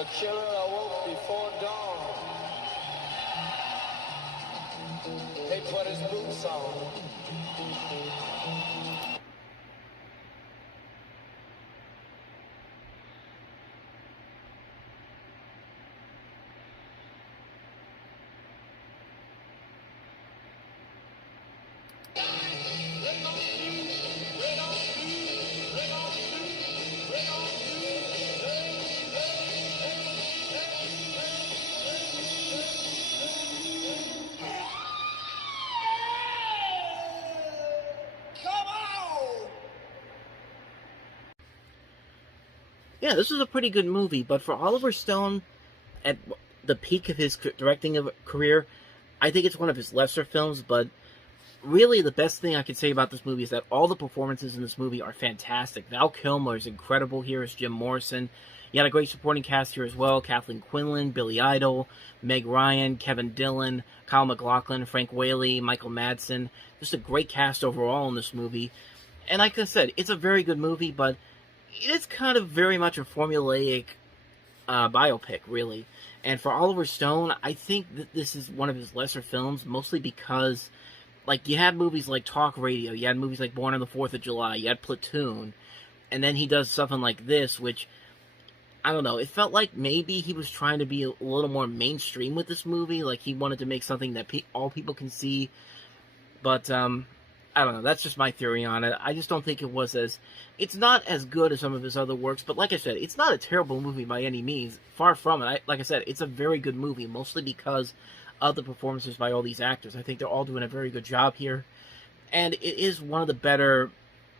The killer awoke before dawn. They put his boots on. Yeah, this was a pretty good movie, but for Oliver Stone, at the peak of his directing career, I think it's one of his lesser films, but really the best thing I can say about this movie is that all the performances in this movie are fantastic. Val Kilmer is incredible here as Jim Morrison. You had a great supporting cast here as well. Kathleen Quinlan, Billy Idol, Meg Ryan, Kevin Dillon, Kyle MacLachlan, Frank Whaley, Michael Madsen. Just a great cast overall in this movie. And like I said, it's a very good movie, but it is kind of very much a formulaic biopic, really. And for Oliver Stone, I think that this is one of his lesser films, mostly because, like, you had movies like Talk Radio, you had movies like Born on the 4th of July, you had Platoon, and then he does something like this, which, I don't know, it felt like maybe he was trying to be a little more mainstream with this movie, like he wanted to make something that all people can see, but, I don't know, that's just my theory on it. I just don't think it was it's not as good as some of his other works, but like I said, it's not a terrible movie by any means, far from it. Like I said, it's a very good movie, mostly because of the performances by all these actors. I think they're all doing a very good job here, and it is one of the better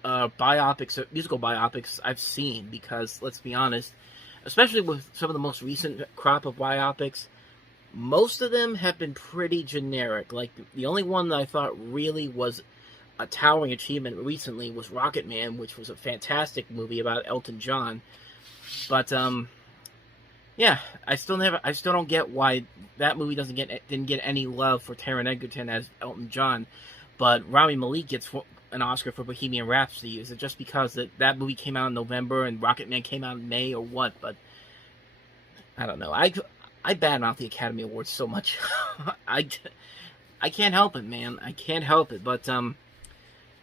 musical biopics I've seen, because, let's be honest, especially with some of the most recent crop of biopics, most of them have been pretty generic. Like, the only one that I thought really was a towering achievement recently was Rocket Man, which was a fantastic movie about Elton John. But yeah, I still don't get why that movie didn't get any love for Taron Egerton as Elton John, but Rami Malek gets an Oscar for Bohemian Rhapsody. Is it just because that movie came out in November and Rocket Man came out in May, or what? But I don't know. I badmouth the Academy Awards so much. I can't help it, man. I can't help it. But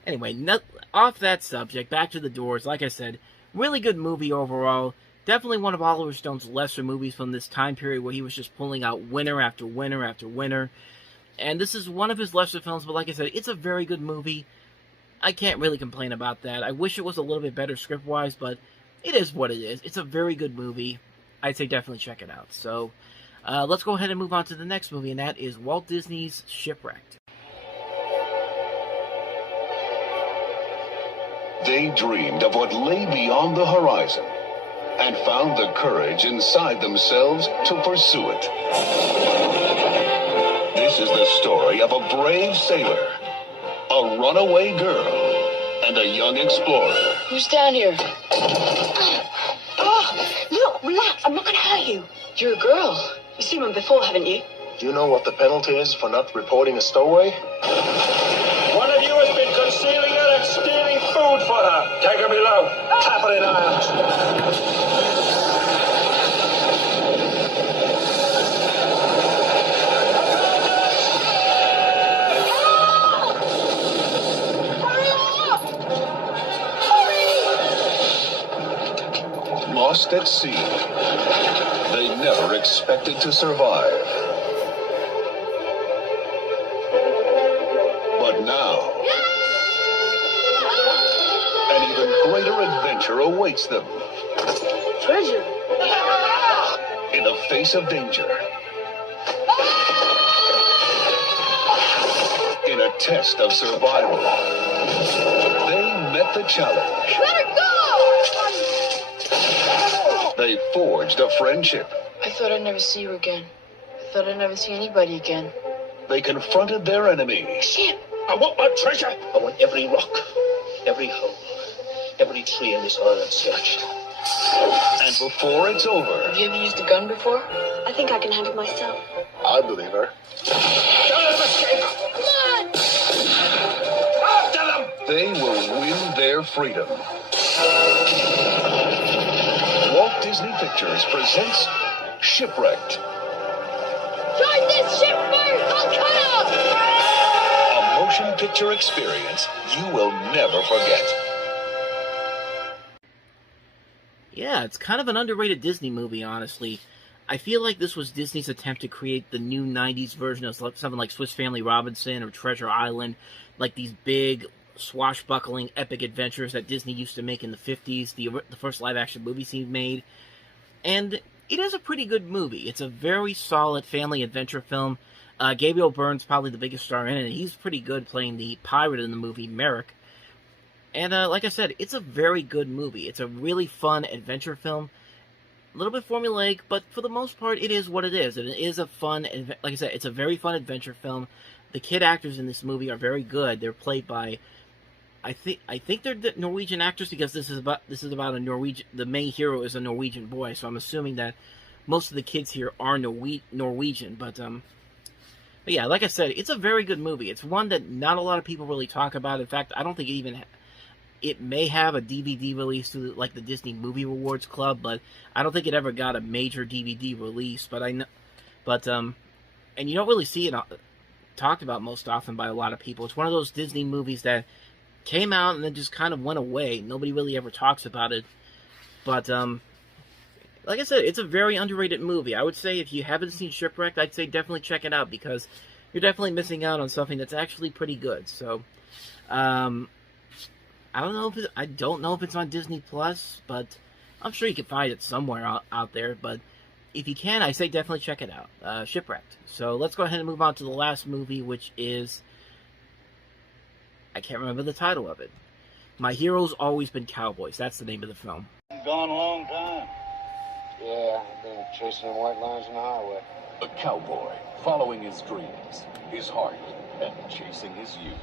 anyway, off that subject, back to The Doors. Like I said, really good movie overall. Definitely one of Oliver Stone's lesser movies from this time period where he was just pulling out winner after winner after winner. And this is one of his lesser films, but like I said, it's a very good movie. I can't really complain about that. I wish it was a little bit better script-wise, but it is what it is. It's a very good movie. I'd say definitely check it out. So, let's go ahead and move on to the next movie, and that is Walt Disney's Shipwrecked. They dreamed of what lay beyond the horizon and found the courage inside themselves to pursue it. This is the story of a brave sailor, a runaway girl, and a young explorer. Who's down here? Oh, look, relax. I'm not going to hurt you. You're a girl. You've seen one before, haven't you? Do you know what the penalty is for not reporting a stowaway? One of you has been concealing her and stealing food for her. Take her below. Tap her in irons. Lost at sea, they never expected to survive. But now, an even greater adventure awaits them. Treasure. In the face of danger. In a test of survival. They met the challenge. Let her go! They forged a friendship. I thought I'd never see you again. I thought I'd never see anybody again. They confronted their enemy. Ship! I want my treasure. I want every rock, every hole, every tree in this island searched. And before it's over, Have you ever used a gun before? I think I can handle myself. I believe her. Don't let them escape. Come on! After them. they will win their freedom. Walt Disney Pictures presents Shipwrecked. Join this ship first! I'll cut A motion picture experience you will never forget. Yeah, it's kind of an underrated Disney movie, honestly. I feel like this was Disney's attempt to create the new 90s version of something like Swiss Family Robinson or Treasure Island, like these big, swashbuckling, epic adventures that Disney used to make in the 50s, the first live-action movies he made. And it is a pretty good movie. It's a very solid family adventure film. Gabriel Byrne's probably the biggest star in it, and he's pretty good playing the pirate in the movie, Merrick. And like I said, it's a very good movie. It's a really fun adventure film. A little bit formulaic, but for the most part, it is what it is. And it is a fun, like I said, it's a very fun adventure film. The kid actors in this movie are very good. They're played by, I think they're the Norwegian actors, because this is about a Norwegian. The main hero is a Norwegian boy, so I'm assuming that most of the kids here are Norwegian. But yeah, like I said, it's a very good movie. It's one that not a lot of people really talk about. In fact, I don't think it may have a DVD release through like the Disney Movie Rewards Club, but I don't think it ever got a major DVD release. And you don't really see it talked about most often by a lot of people. It's one of those Disney movies that came out and then just kind of went away. Nobody really ever talks about it. But like I said, it's a very underrated movie. I would say if you haven't seen Shipwrecked, I'd say definitely check it out, because you're definitely missing out on something that's actually pretty good. So, I don't know if it's on Disney Plus, but I'm sure you can find it somewhere out there. But if you can, I say definitely check it out. Shipwrecked. So let's go ahead and move on to the last movie, which is, I can't remember the title of it. My Hero's Always Been Cowboys. That's the name of the film. Gone a long time. Yeah, I've been chasing white lines on the highway. A cowboy following his dreams, his heart, and chasing his youth.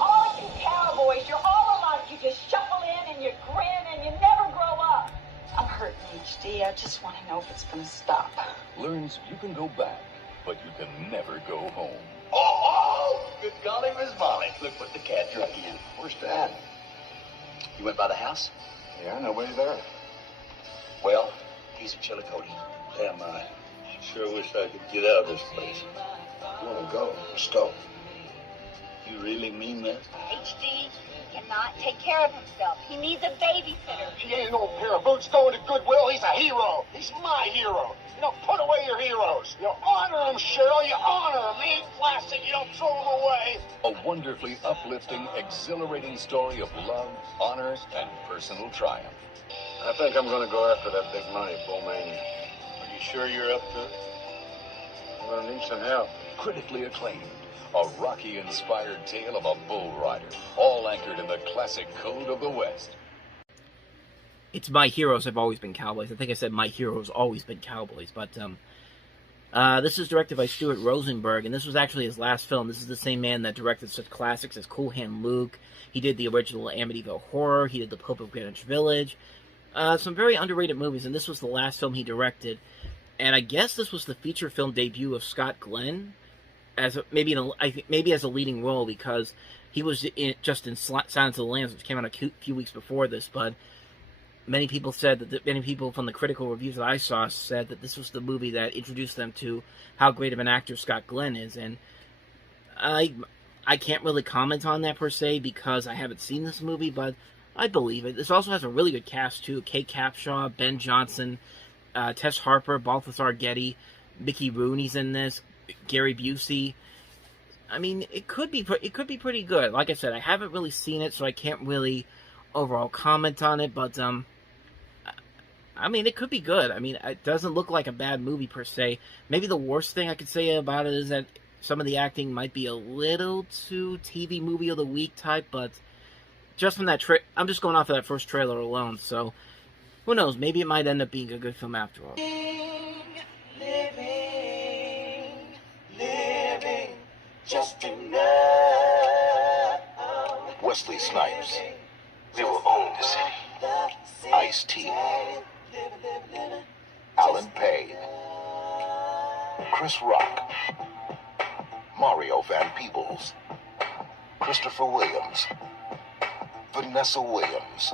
All you cowboys, you're all alike. You just shuffle in and you grin and you never grow up. I'm hurting, HD. I just want to know if it's going to stop. Learns you can go back, but you can never go home. Oh, good golly, Miss Molly. Look what the cat drug in. Where's Dad? You went by the house? Yeah, nobody's there. Well, he's a Chillicothe. Damn, I sure wish I could get out of this place. You want to go? Let's go. You really mean that? HD cannot take care of himself. He needs a babysitter. He ain't no pair of boots going to Goodwill. He's a hero. He's my hero. You don't put away your heroes. You honor them, Cheryl. You honor them. They ain't plastic. You don't throw them away. A wonderfully uplifting, exhilarating story of love, honor, and personal triumph. I think I'm going to go after that big money, Bullmania. Are you sure you're up to it? I'm going to need some help. Critically acclaimed, a Rocky-inspired tale of a bull rider, all anchored in the classic code of the West. It's My Heroes Have Always Been Cowboys. I think I said My Heroes Always Been Cowboys, but this is directed by Stuart Rosenberg, and this was actually his last film. This is the same man that directed such classics as Cool Hand Luke. He did the original Amityville Horror. He did The Pope of Greenwich Village. Some very underrated movies, and this was the last film he directed. And I guess this was the feature film debut of Scott Glenn, maybe as a leading role, because he was just in Silence of the Lambs, which came out a few weeks before this. But many people from the critical reviews that I saw said that this was the movie that introduced them to how great of an actor Scott Glenn is. And I can't really comment on that per se because I haven't seen this movie, but I believe it. This also has a really good cast too: Kate Capshaw, Ben Johnson, Tess Harper, Balthazar Getty, Mickey Rooney's in this, Gary Busey. I mean, it could be pretty good. Like I said, I haven't really seen it, so I can't really overall comment on it. But I mean, it could be good. I mean, it doesn't look like a bad movie per se. Maybe the worst thing I could say about it is that some of the acting might be a little too TV movie of the week type. But just from that I'm just going off of that first trailer alone. So who knows? Maybe it might end up being a good film after all. Living just enough. Wesley Snipes. We will own the city. Ice-T. Alan Payne. Chris Rock. Mario Van Peebles. Christopher Williams. Vanessa Williams.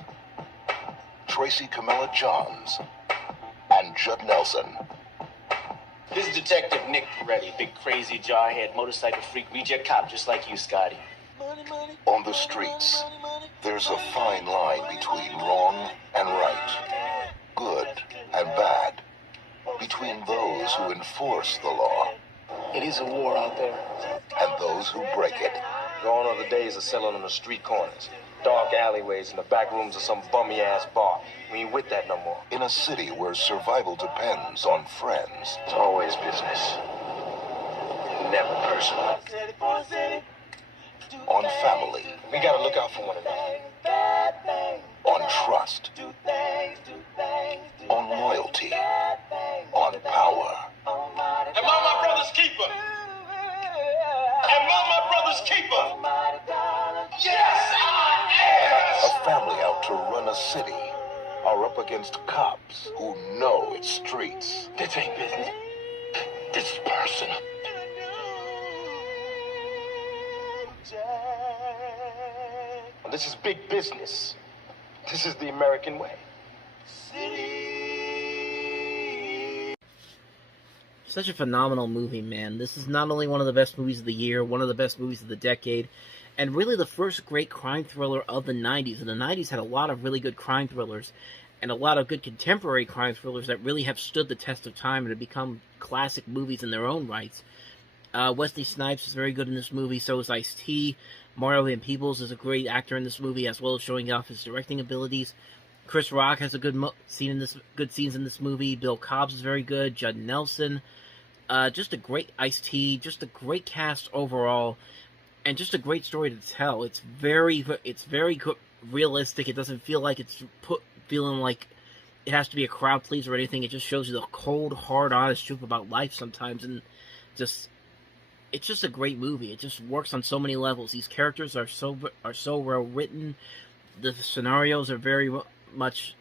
Tracy Camilla Johns. And Judd Nelson. This is Detective Nick Peretti, big crazy jarhead, motorcycle freak, reject cop, just like you, Scotty. On the streets, there's a fine line between wrong and right, good and bad, between those who enforce the law It is a war out there. and those who break it. Gone are the days of selling on the street corners, dark alleyways, and the back rooms of some bummy-ass bar. We ain't with that no more. In a city where survival depends on friends, It's always business. Never personal. on family, We gotta look out for one another. on trust, on loyalty, on power. Am I my brother's keeper? Am I my brother's keeper? Yes, I A family out to run a city are up against cops who know its streets. This ain't business. This is personal. This is big business. This is the American way. Such a phenomenal movie, man. This is not only one of the best movies of the year, one of the best movies of the decade, and really the first great crime thriller of the 90s. And the 90s had a lot of really good crime thrillers, and a lot of good contemporary crime thrillers that really have stood the test of time and have become classic movies in their own rights. Wesley Snipes is very good in this movie, so is Ice-T. Mario Van Peebles is a great actor in this movie, as well as showing off his directing abilities. Chris Rock has a good scenes in this movie. Bill Cobbs is very good. Judd Nelson. Just a great Ice-T. Just a great cast overall, and just a great story to tell. It's very realistic. It doesn't feel like it's feeling like it has to be a crowd pleaser or anything. It just shows you the cold, hard, honest truth about life sometimes, and it's just a great movie. It just works on so many levels. These characters are so well written. The scenarios are very much.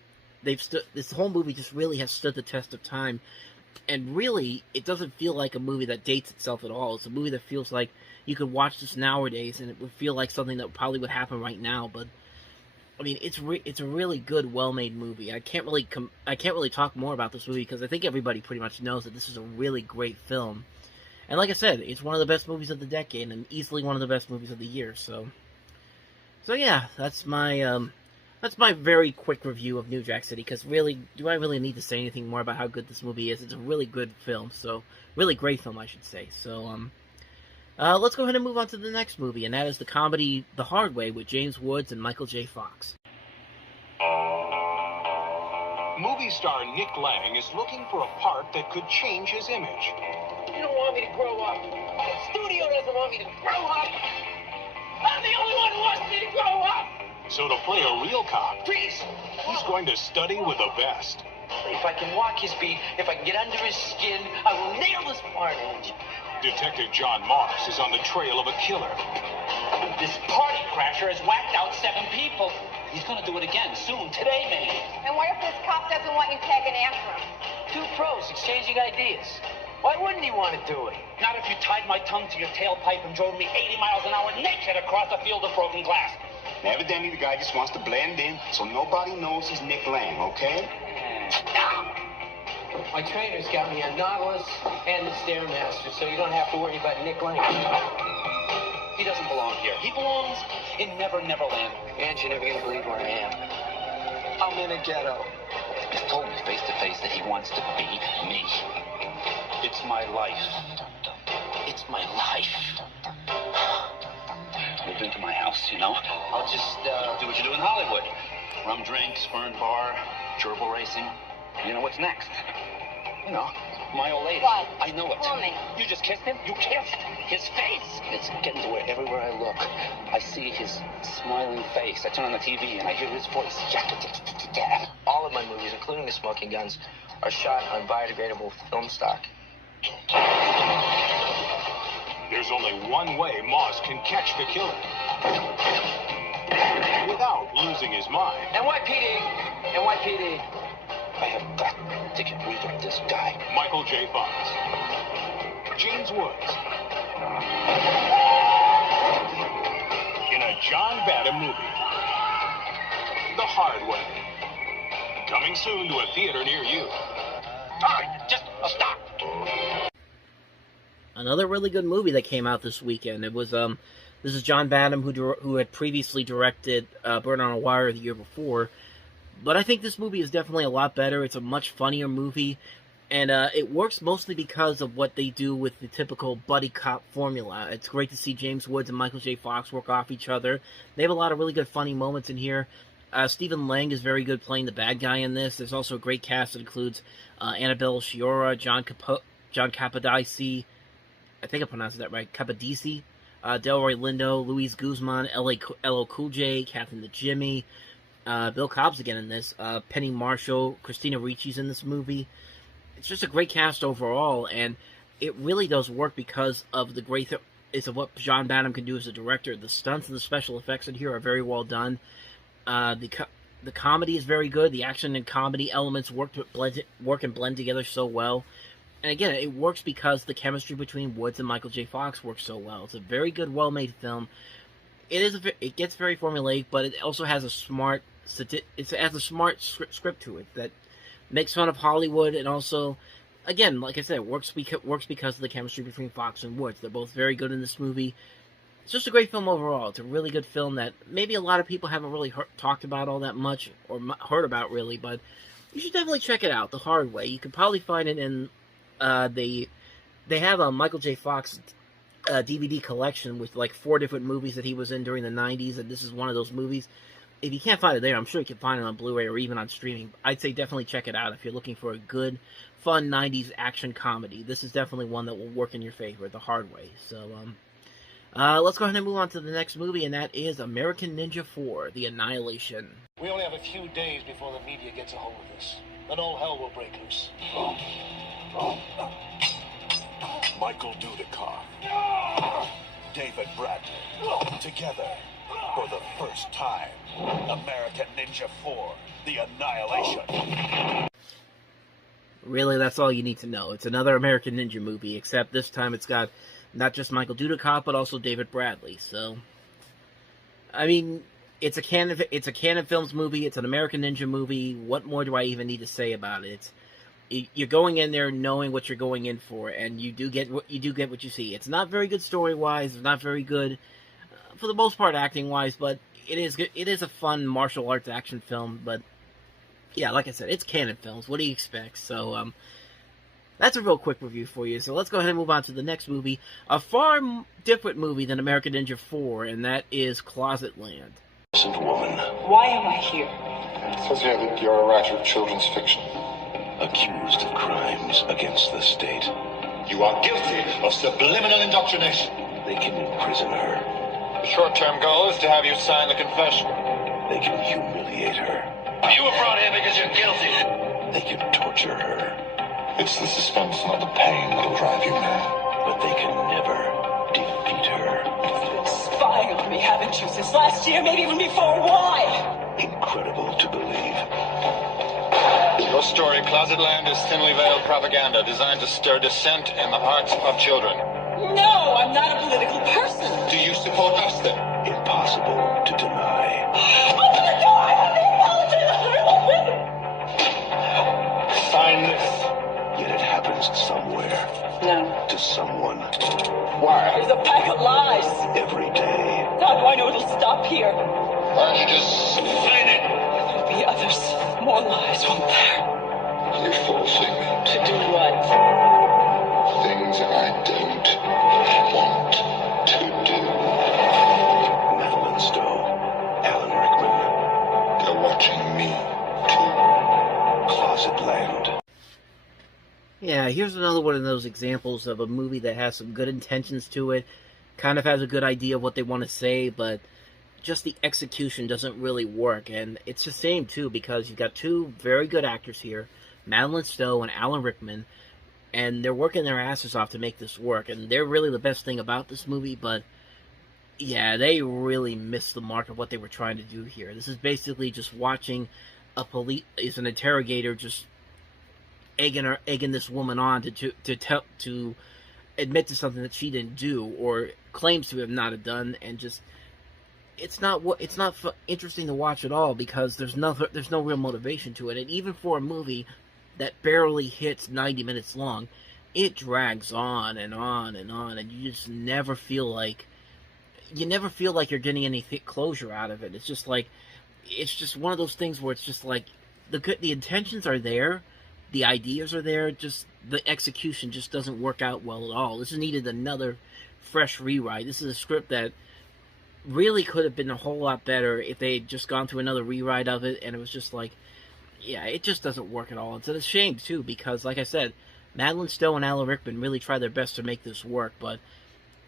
This whole movie just really has stood the test of time, and really, it doesn't feel like a movie that dates itself at all. It's a movie that feels like you could watch this nowadays, and it would feel like something that probably would happen right now. But I mean, it's a really good, well-made movie. I can't really talk more about this movie because I think everybody pretty much knows that this is a really great film. And like I said, it's one of the best movies of the decade, and easily one of the best movies of the year. So yeah, that's my very quick review of New Jack City. Because really, do I really need to say anything more about how good this movie is? It's a really good film, so really great film, I should say. So let's go ahead and move on to the next movie, and that is the comedy The Hard Way with James Woods and Michael J. Fox. Movie star Nick Lang is looking for a part that could change his image. You don't want me to grow up. The studio doesn't want me to grow up. I'm the only one who wants me to grow up. So to play a real cop, Please. he's going to study with the best. If I can walk his beat, if I can get under his skin, I will nail this part, Angie. Detective John Morris is on the trail of a killer. This party crasher has whacked out 7 people. He's gonna do it again soon, today maybe. And what if this cop doesn't want you tagging after him? 2 pros exchanging ideas. Why wouldn't he want to do it? Not if you tied my tongue to your tailpipe and drove me 80 miles an hour naked across a field of broken glass. Evidently, the guy just wants to blend in so nobody knows he's Nick Lang, okay? My trainer's got me a Nautilus and a Stairmaster, so you don't have to worry about Nick Lang. He doesn't belong here. He belongs in Never Never Land. And you're never gonna believe where I am. I'm in a ghetto. He's told me face to face that he wants to be me. It's my life. It's my life. Move into my house, you know? I'll just, do what you do in Hollywood. Rum drinks, fern bar, gerbil racing. You know what's next? You know, my old lady. What? I know it. Tell me. You just kissed him? You kissed his face. It's getting to where everywhere I look, I see his smiling face. I turn on the TV and I hear his voice. All of my movies, including The Smoking Guns, are shot on biodegradable film stock. There's only one way Moss can catch the killer without losing his mind. NYPD! NYPD! I have got to get rid of this guy. Michael J. Fox, James Woods, in a John Badham movie, The Hard Way. Coming soon to a theater near you. All right, just stop. another really good movie that came out this weekend. It was this is John Badham, who had previously directed Bird on a Wire the year before. But I think this movie is definitely a lot better. It's a much funnier movie, and it works mostly because of what they do with the typical buddy cop formula. It's great to see James Woods and Michael J. Fox work off each other. They have a lot of really good funny moments in here. Stephen Lang is very good playing the bad guy in this. There's also a great cast that includes Annabelle Sciorra, John Capodice, I think I pronounced that right, Capodice, Delroy Lindo, Luis Guzman, LL Cool J, Catherine the Jimmy, Bill Cobb's again in this, Penny Marshall, Christina Ricci's in this movie. It's just a great cast overall, and it really does work because of the great of what John Badham can do as a director. The stunts and the special effects in here are very well done. The comedy is very good. The action and comedy elements work and blend together so well. And again, it works because the chemistry between Woods and Michael J. Fox works so well. It's a very good, well-made film. It gets very formulaic, but it also has a smart script to it that makes fun of Hollywood, and also, again, like I said, works because of the chemistry between Fox and Woods. They're both very good in this movie. It's just a great film overall. It's a really good film that maybe a lot of people haven't really talked about all that much, or heard about really, but you should definitely check it out the hard way. You could probably find it in they have a Michael J. Fox DVD collection with like 4 different movies that he was in during the 90s, and this is one of those movies. If you can't find it there, I'm sure you can find it on Blu-ray or even on streaming. I'd say definitely check it out if you're looking for a good, fun 90s action comedy. This is definitely one that will work in your favor the hard way. So, let's go ahead and move on to the next movie, and that is American Ninja 4, The Annihilation. We only have a few days before the media gets a hold of this. Then all hell will break loose. Michael Dudikoff, David Bradley, together for the first time. American Ninja 4, The Annihilation. Really, that's all you need to know. It's another American Ninja movie, except this time it's got not just Michael Dudikoff, but also David Bradley. So, I mean, it's a Canon Films movie. It's an American Ninja movie. What more do I even need to say about it? You're going in there knowing what you're going in for, and you do get what you see. It's not very good story-wise. It's not very good, for the most part, acting-wise. But it is good. It is a fun martial arts action film. But yeah, like I said, it's Canon Films. What do you expect? So that's a real quick review for you. So let's go ahead and move on to the next movie, a far different movie than American Ninja 4, and that is Closet Land. Innocent woman, Why am I here? It says here that you're a writer of children's fiction. accused of crimes against the state. You are guilty of subliminal indoctrination. They can imprison her. The short-term goal is to have you sign the confession. They can humiliate her. You were brought here because you're guilty. They can torture her. It's the suspense, not the pain, that'll drive you mad. But they can never defeat her. You've been spying on me, haven't you, since last year, maybe even before? Why? Incredible to believe. Your story, Closet Land, is thinly veiled propaganda designed to stir dissent in the hearts of children. No, I'm not a political person. Do you support us then? Impossible to deny. Open the door! I have the apology! Sign this. Yet it happens somewhere. No. To someone. Why? There's a pack of lies. Every day. How do I know it'll stop here? Why don't you just sign it? There'll be others. More lies, won't there? You're forcing me. To do what? Things I don't want to do. Madeline Stowe. Alan Rickman. They're watching me, too. Closet Land. Yeah, here's another one of those examples of a movie that has some good intentions to it, kind of has a good idea of what they want to say, but just the execution doesn't really work. And it's a shame, too, because you've got two very good actors here, Madeline Stowe and Alan Rickman, and they're working their asses off to make this work, and they're really the best thing about this movie, but yeah, they really missed the mark of what they were trying to do here. This is basically just watching an interrogator just egging this woman on to admit to something that she didn't do or claims to have not done, and just it's not interesting to watch at all because there's no real motivation to it. And even for a movie that barely hits 90 minutes long, it drags on and on and on, and you just never feel like you're getting any closure out of it. It's just like, it's just one of those things where it's just like the intentions are there, the ideas are there, just the execution just doesn't work out well at all. This needed another fresh rewrite. This is a script that really could have been a whole lot better if they had just gone through another rewrite of it, and it was just like, yeah, it just doesn't work at all. It's a shame, too, because, like I said, Madeline Stowe and Alan Rickman really tried their best to make this work, but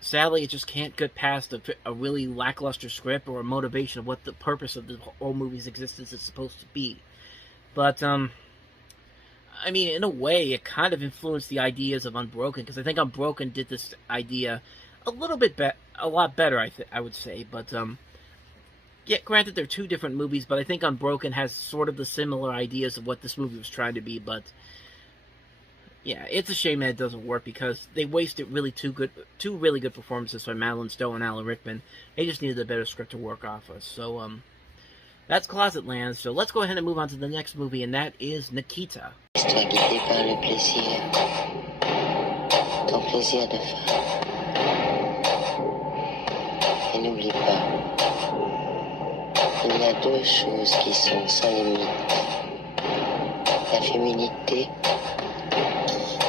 sadly, it just can't get past a really lackluster script or a motivation of what the purpose of the whole movie's existence is supposed to be. But, I mean, in a way, it kind of influenced the ideas of Unbroken, because I think Unbroken did this idea a lot better, I would say. But, yeah, granted, they're two different movies, but I think Unbroken has sort of the similar ideas of what this movie was trying to be, but yeah, it's a shame that it doesn't work, because they wasted two really good performances by Madeline Stowe and Alan Rickman. They just needed a better script to work off of. So, that's Closet Land. So let's go ahead and move on to the next movie, and that is Nikita. Laisse-toi guider par le plaisir, ton plaisir de femme. Et n'oublie pas, il y a deux choses qui sont sans limite, la féminité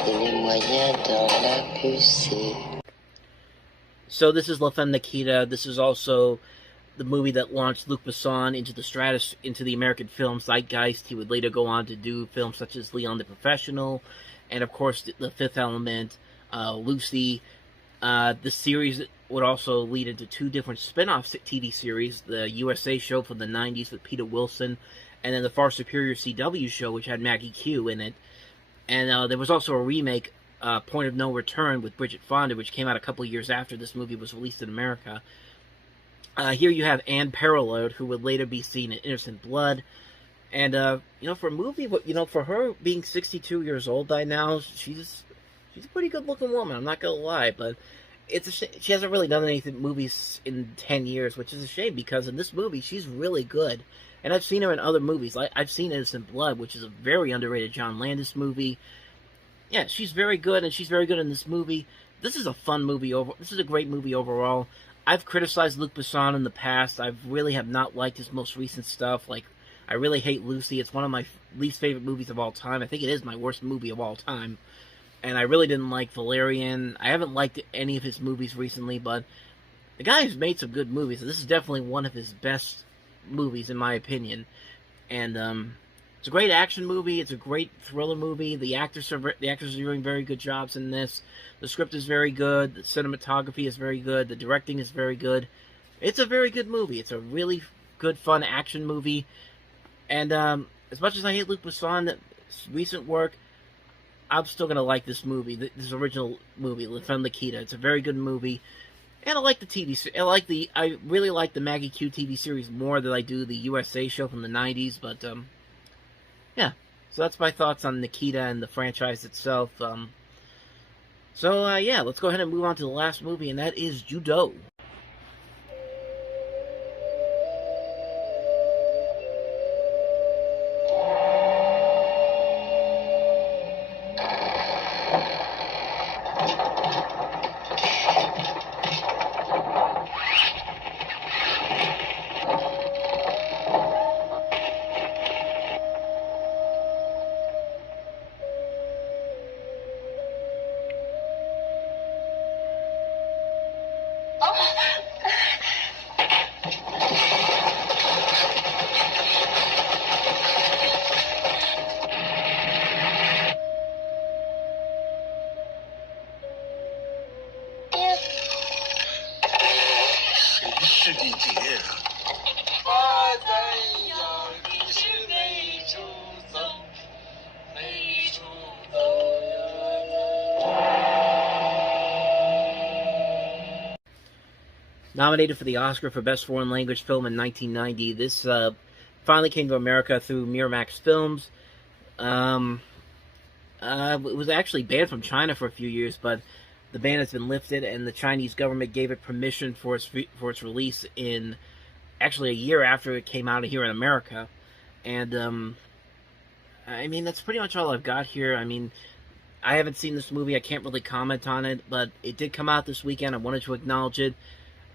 et les moyens d'en l'abuser. So this is La Femme Nikita. This is also the movie that launched Luc Besson into the American film zeitgeist. He would later go on to do films such as Leon the Professional, and of course The Fifth Element, Lucy. The series would also lead into two different spin-off TV series, the USA show from the 90s with Peter Wilson, and then the Far Superior CW show, which had Maggie Q in it. And there was also a remake, Point of No Return, with Bridget Fonda, which came out a couple years after this movie was released in America. Here you have Anne Parallode, who would later be seen in Innocent Blood. And, for a movie, for her being 62 years old by now, she's a pretty good-looking woman, I'm not gonna lie, but she hasn't really done any movies in 10 years, which is a shame, because in this movie, she's really good. And I've seen her in other movies. I've seen Innocent Blood, which is a very underrated John Landis movie. Yeah, she's very good, and she's very good in this movie. This is a fun movie. This is a great movie overall. I've criticized Luc Besson in the past. I really have not liked his most recent stuff. Like, I really hate Lucy. It's one of my least favorite movies of all time. I think it is my worst movie of all time. And I really didn't like Valerian. I haven't liked any of his movies recently, but the guy has made some good movies. So this is definitely one of his best movies, in my opinion. And it's a great action movie. It's a great thriller movie. The actors are doing very good jobs in this. The script is very good. The cinematography is very good. The directing is very good. It's a very good movie. It's a really good, fun action movie. And as much as I hate Luc Besson's recent work, I'm still going to like this movie, this original movie, La Femme Nikita. It's a very good movie. And I like the TV series. I really like the Maggie Q TV series more than I do the USA show from the 90s. But, yeah. So that's my thoughts on Nikita and the franchise itself. Yeah, let's go ahead and move on to the last movie, and that is Ju-Dou. Nominated for the Oscar for Best Foreign Language Film in 1990. This finally came to America through Miramax Films. It was actually banned from China for a few years, but the ban has been lifted, and the Chinese government gave it permission for its release in actually a year after it came out here in America. And I mean, that's pretty much all I've got here. I mean, I haven't seen this movie. I can't really comment on it, but it did come out this weekend. I wanted to acknowledge it.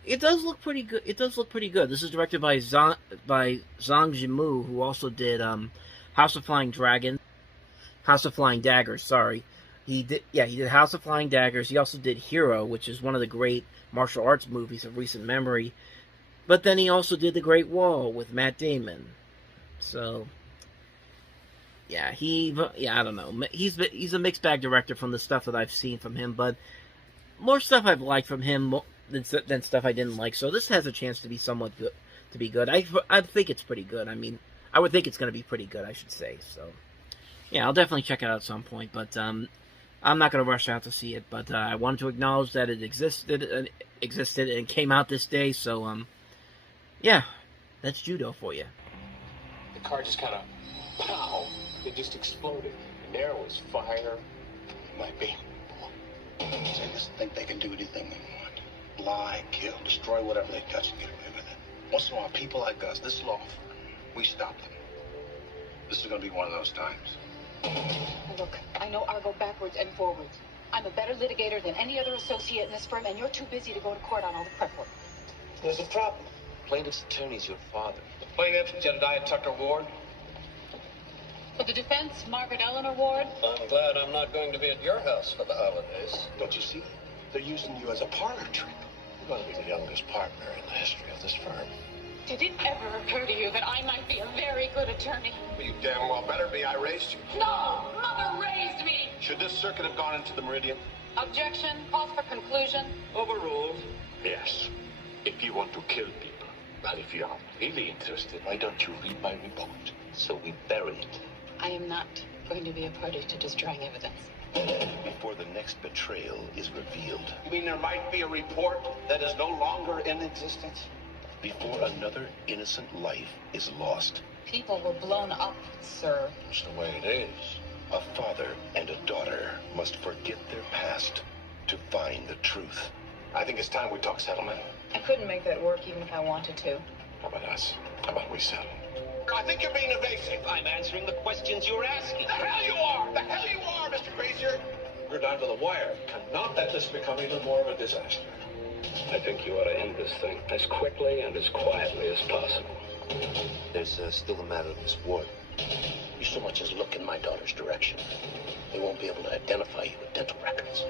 It does look pretty good. This is directed by Zhang Yimou, who also did House of Flying Daggers. Sorry, he did House of Flying Daggers. He also did Hero, which is one of the great martial arts movies of recent memory. But then he also did The Great Wall with Matt Damon. So, yeah, I don't know. He's a mixed bag director from the stuff that I've seen from him, but more stuff I've liked from him than stuff I didn't like. So this has a chance to be somewhat good. I think it's pretty good. I mean, I would think it's going to be pretty good, I should say. So, yeah, I'll definitely check it out at some point. But I'm not going to rush out to see it. But I wanted to acknowledge that it existed and came out this day. So, yeah, that's Ju-Dou for you. The car just kind of, pow, it just exploded. And there was fire. It might be. They just think they can do anything they want. Lie, kill, destroy whatever they touch and get away with it. Once in a while, people like us, this law firm, we stop them. This is going to be one of those times. Look, I know Argo backwards and forwards. I'm a better litigator than any other associate in this firm, and you're too busy to go to court on all the prep work. There's a problem. Plaintiff's attorney's your father. The plaintiff, Jedediah Tucker Ward. For the defense, Margaret Eleanor Ward. I'm glad I'm not going to be at your house for the holidays. Don't you see? They're using you as a parlor trick. You're going to be the youngest partner in the history of this firm. Did it ever occur to you that I might be a very good attorney? Well, you damn well better be. I raised you. No! Mother raised me! Should this circuit have gone into the Meridian? Objection. Calls for conclusion. Overruled. Yes. If you want to kill people, well, if you are really interested, why don't you read my report? So we bury it. I am not going to be a party to destroying evidence. Before the next betrayal is revealed. You mean there might be a report that is no longer in existence? Before another innocent life is lost. People were blown up, sir. That's the way it is. A father and a daughter must forget their past to find the truth. I think it's time we talk settlement. I couldn't make that work even if I wanted to. How about us? How about we settle? I think you're being evasive. I'm answering the questions you're asking. The hell you are! The hell you are, Mr. Grazier! We're down to the wire. Cannot let this become even more of a disaster. I think you ought to end this thing as quickly and as quietly as possible. There's still the matter of Miss Ward. You so much as look in my daughter's direction, they won't be able to identify you with dental records.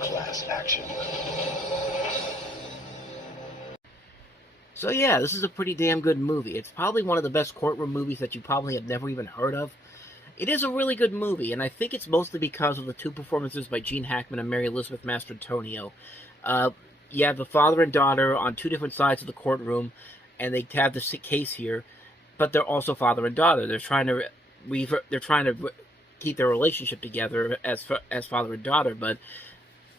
Class action. So yeah, this is a pretty damn good movie. It's probably one of the best courtroom movies that you probably have never even heard of. It is a really good movie, and I think it's mostly because of the two performances by Gene Hackman and Mary Elizabeth Mastrantonio. You have the father and daughter on two different sides of the courtroom, and they have this case here, but they're also father and daughter. They're trying to keep their relationship together as father and daughter, but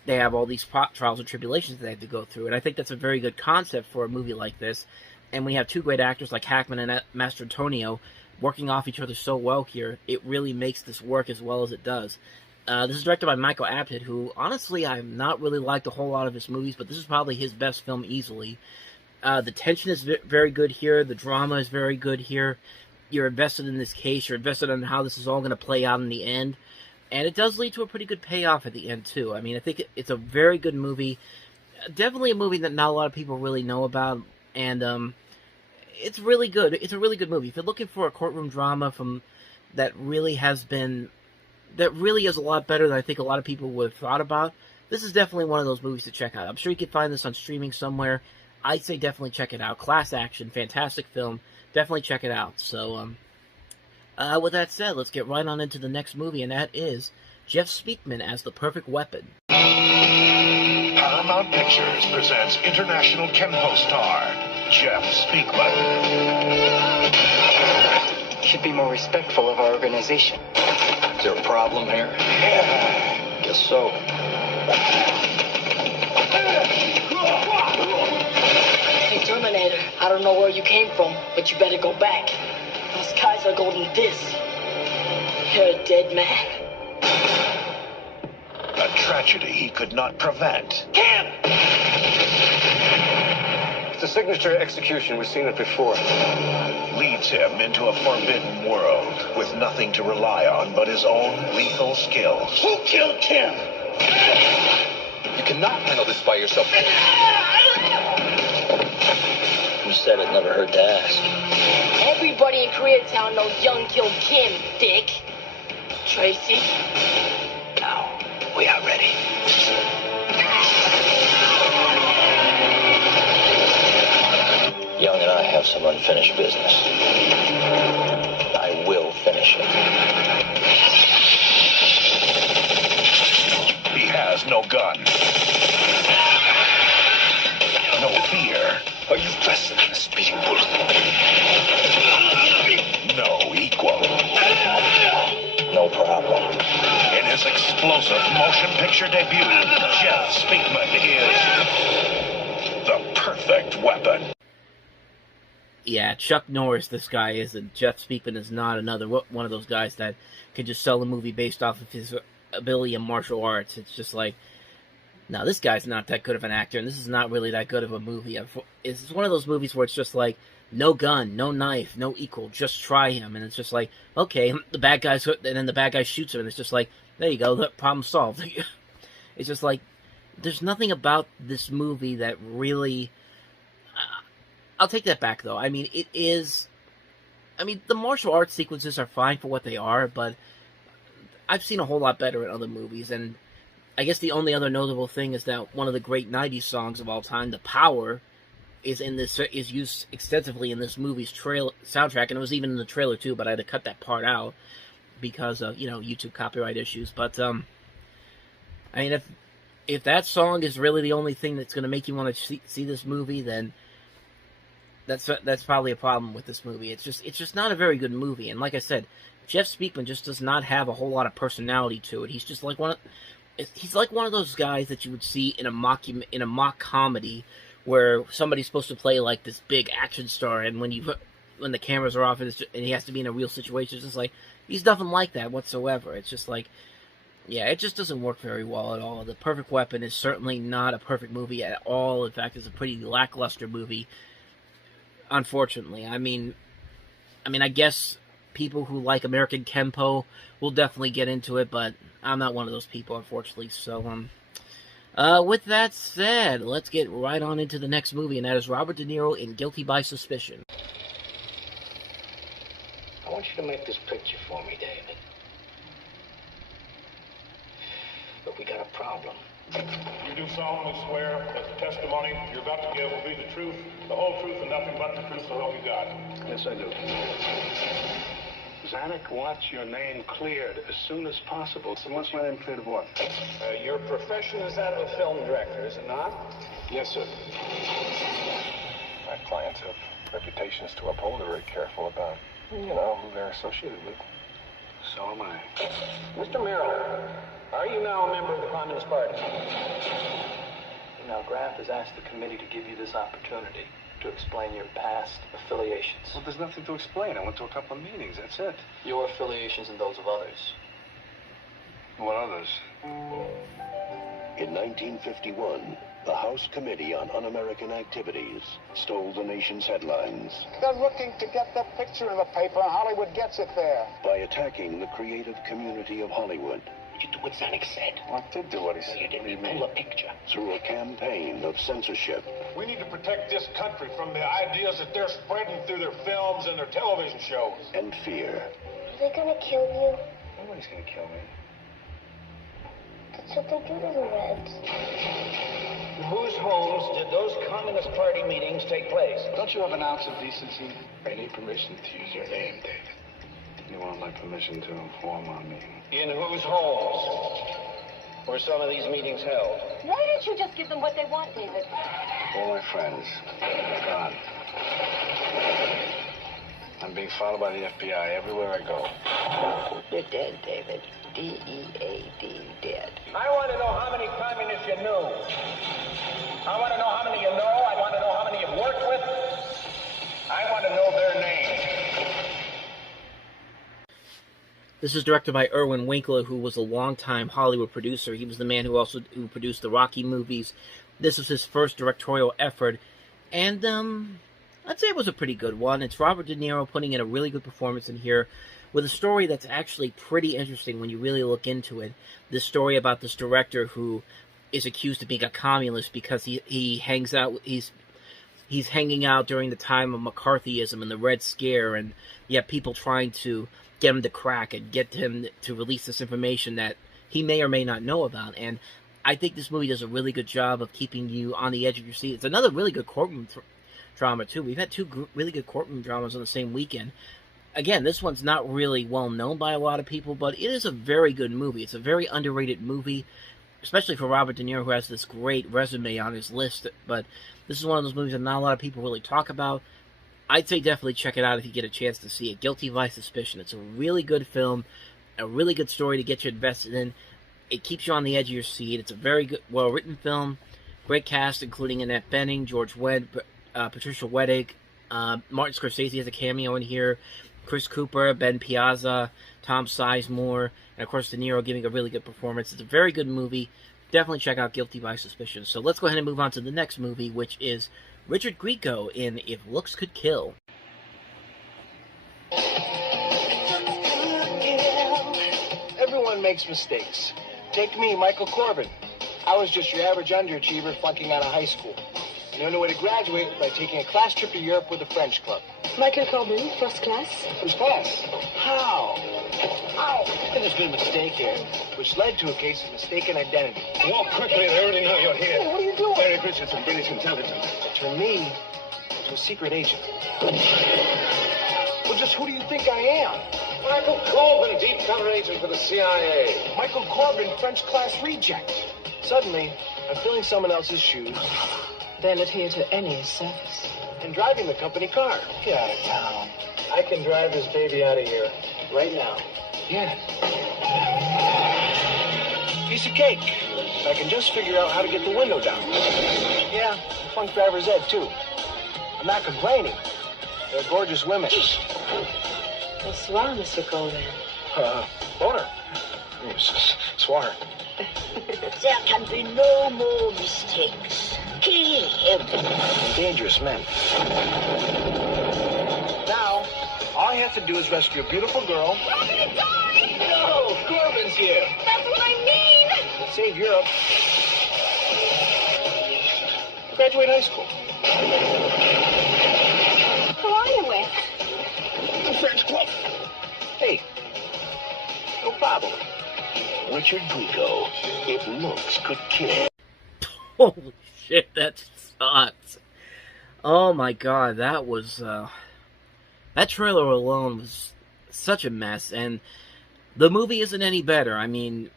they have all these trials and tribulations that they have to go through. And I think that's a very good concept for a movie like this. And when you have two great actors like Hackman and Mastrantonio working off each other so well here, it really makes this work as well as it does. This is directed by Michael Apted, who, honestly, I've not really liked a whole lot of his movies, but this is probably his best film easily. The tension is very good here. The drama is very good here. You're invested in this case. You're invested in how this is all going to play out in the end. And it does lead to a pretty good payoff at the end, too. I mean, I think it's a very good movie. Definitely a movie that not a lot of people really know about. And it's really good. It's a really good movie. If you're looking for a courtroom drama that really is a lot better than I think a lot of people would have thought about, this is definitely one of those movies to check out. I'm sure you can find this on streaming somewhere. I'd say definitely check it out. Class action, fantastic film. Definitely check it out. So, with that said, let's get right on into the next movie, and that is Jeff Speakman as the Perfect Weapon. Paramount Pictures presents international Kenho star Jeff Speakman. Should be more respectful of our organization. Is there a problem here? Yeah. Guess so. Hey, Terminator, I don't know where you came from, but you better go back. The skies are golden this. You're a dead man. A tragedy he could not prevent. Cam! It's a signature execution. We've seen it before. Leads him into a forbidden world with nothing to rely on but his own lethal skills. Who killed Kim? You cannot handle this by yourself. Who said it? Never hurt to ask. Everybody in Koreatown knows Young killed Kim, Dick. Tracy? Now, we are ready. Young and I have some unfinished business. I will finish it. He has no gun. No fear. Are you faster than a speeding bullet? No equal. No problem. In his explosive motion picture debut, Jeff Speakman is the perfect weapon. Yeah, Chuck Norris, this guy is, and Jeff Speakman is not another one of those guys that can just sell a movie based off of his ability in martial arts. It's just like, no, this guy's not that good of an actor, and this is not really that good of a movie. It's one of those movies where it's just like, no gun, no knife, no equal, just try him. And it's just like, okay, the bad guy's, and then the bad guy shoots him, and it's just like, there you go, the problem solved. It's just like, there's nothing about this movie that really... I'll take that back, though. I mean, the martial arts sequences are fine for what they are, but I've seen a whole lot better in other movies, and I guess the only other notable thing is that one of the great 90s songs of all time, The Power, is used extensively in this movie's soundtrack, and it was even in the trailer, too, but I had to cut that part out because of, YouTube copyright issues. But, I mean, if that song is really the only thing that's going to make you want to see this movie, then... That's probably a problem with this movie. It's just not a very good movie. And like I said, Jeff Speakman just does not have a whole lot of personality to it. He's just like one of those guys that you would see in a mock comedy where somebody's supposed to play like this big action star, and when the cameras are off and he has to be in a real situation, it's just like he's nothing like that whatsoever. It's just like, yeah, it just doesn't work very well at all. The Perfect Weapon is certainly not a perfect movie at all. In fact, it's a pretty lackluster movie. Unfortunately, I mean, I guess people who like American Kenpo will definitely get into it, but I'm not one of those people, unfortunately. So, with that said, let's get right on into the next movie, and that is Robert De Niro in Guilty by Suspicion. I want you to make this picture for me, David. But we got a problem. You do solemnly swear that the testimony you're about to give will be the truth, the whole truth, and nothing but the truth, so help you God? Yes, I do. Zanuck wants your name cleared as soon as possible. So what's my name cleared of what? Your profession is that of a film director, is it not? Yes, sir. My clients have reputations to uphold. They're very careful about, who they're associated with. So am I. Mr. Merrill, are you now a member of the Communist Party? Now, Graf has asked the committee to give you this opportunity to explain your past affiliations. Well, there's nothing to explain. I went to a couple of meetings, that's it. Your affiliations and those of others. What others? In 1951, the House Committee on Un-American Activities stole the nation's headlines They're looking to get the picture in the paper, and Hollywood gets it there. by attacking the creative community of Hollywood. You do what Zanuck said. Well, I did do what he said. You didn't pull a picture. Through a campaign of censorship We need to protect this country from the ideas that they're spreading through their films and their television shows. and fear. Are they gonna kill you? Nobody's gonna kill me. That's what they do to the Reds. In whose homes did those Communist Party meetings take place? Don't you have an ounce of decency? I need permission to use your name, David. You want my permission to inform on me? In whose homes were some of these meetings held? Why didn't you just give them what they want, David? All my friends are gone. I'm being followed by the FBI everywhere I go. You're dead, David. D-E-A-D, dead. I want to know how many communists you knew. I want to know how many you know. I want to know how many you've worked with. I want to know their names. This is directed by Irwin Winkler, who was a longtime Hollywood producer. He was the man who produced the Rocky movies. This was his first directorial effort, And I'd say it was a pretty good one. It's Robert De Niro putting in a really good performance in here with a story that's actually pretty interesting when you really look into it. This story about this director who is accused of being a communist because he hangs out, he's hanging out during the time of McCarthyism and the Red Scare, and you have people trying to get him to crack and get him to release this information that he may or may not know about. And I think this movie does a really good job of keeping you on the edge of your seat. It's another really good courtroom drama, too. We've had two really good courtroom dramas on the same weekend. Again, this one's not really well known by a lot of people, but it is a very good movie. It's a very underrated movie, especially for Robert De Niro, who has this great resume on his list. But this is one of those movies that not a lot of people really talk about. I'd say definitely check it out if you get a chance to see it. Guilty by Suspicion. It's a really good film, a really good story to get you invested in. It keeps you on the edge of your seat. It's a very good, well-written film. Great cast, including Annette Bening, George Wendt, Patricia Wettig, Martin Scorsese has a cameo in here, Chris Cooper, Ben Piazza, Tom Sizemore, and of course De Niro giving a really good performance. It's a very good movie. Definitely check out Guilty by Suspicion. So let's go ahead and move on to the next movie, which is Richard Grieco in If Looks Could Kill. Everyone makes mistakes. Take me, Michael Corbin. I was just your average underachiever flunking out of high school. The only way to graduate was by taking a class trip to Europe with the French club. Michael Corbin, first class? First class? How? How? There's been a mistake here, which led to a case of mistaken identity. Walk quickly, they already know you're here. Hey, what are you doing? Eric Richardson, British intelligence. Turn me into a secret agent. Well, just who do you think I am? Michael Corbin, deep cover agent for the CIA. Michael Corbin, French class reject. Suddenly, I'm filling someone else's shoes. They'll adhere to any service. And driving the company car. Get out of town. I can drive this baby out of here right now. Yes. Piece of cake. I can just figure out how to get the window down. Yeah, funk driver's ed, too. I'm not complaining. They're gorgeous women. Bonsoir, Mr. Corbin. Boner. Swanner. There can be no more mistakes. Kill him. Dangerous men. Now, all I have to do is rescue a beautiful girl. I'm gonna die! No, Corbin's here. That's what I mean! Save Europe. Graduate high school. Who are you with? The French club. Hey, no problem. Richard Grieco, If Looks Could Kill. Holy shit, that sucks. Oh my god, that was, that trailer alone was such a mess, and the movie isn't any better. I mean,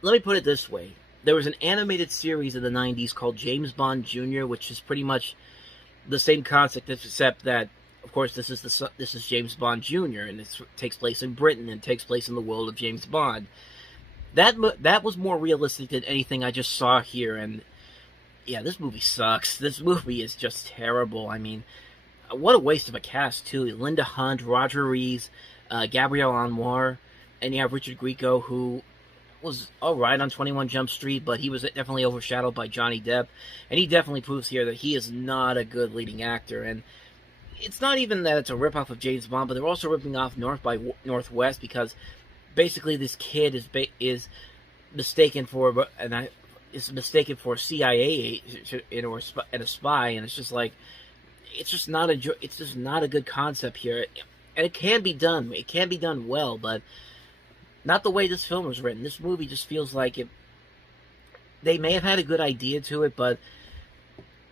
let me put it this way. There was an animated series in the 90s called James Bond Jr., which is pretty much the same concept, except that, of course, this is James Bond Jr., and it takes place in Britain, and takes place in the world of James Bond. That was more realistic than anything I just saw here, and yeah, this movie sucks. This movie is just terrible. I mean, what a waste of a cast, too. Linda Hunt, Roger Rees, Gabrielle Anwar, and you have Richard Grieco, who was alright on 21 Jump Street, but he was definitely overshadowed by Johnny Depp, and he definitely proves here that he is not a good leading actor, and it's not even that it's a ripoff of James Bond, but they're also ripping off North by Northwest, because basically this kid is mistaken for a CIA agent and a spy, and it's just like, it's just not a good concept here, and it can be done. It can be done well, but not the way this film was written. This movie just feels like it. They may have had a good idea to it, but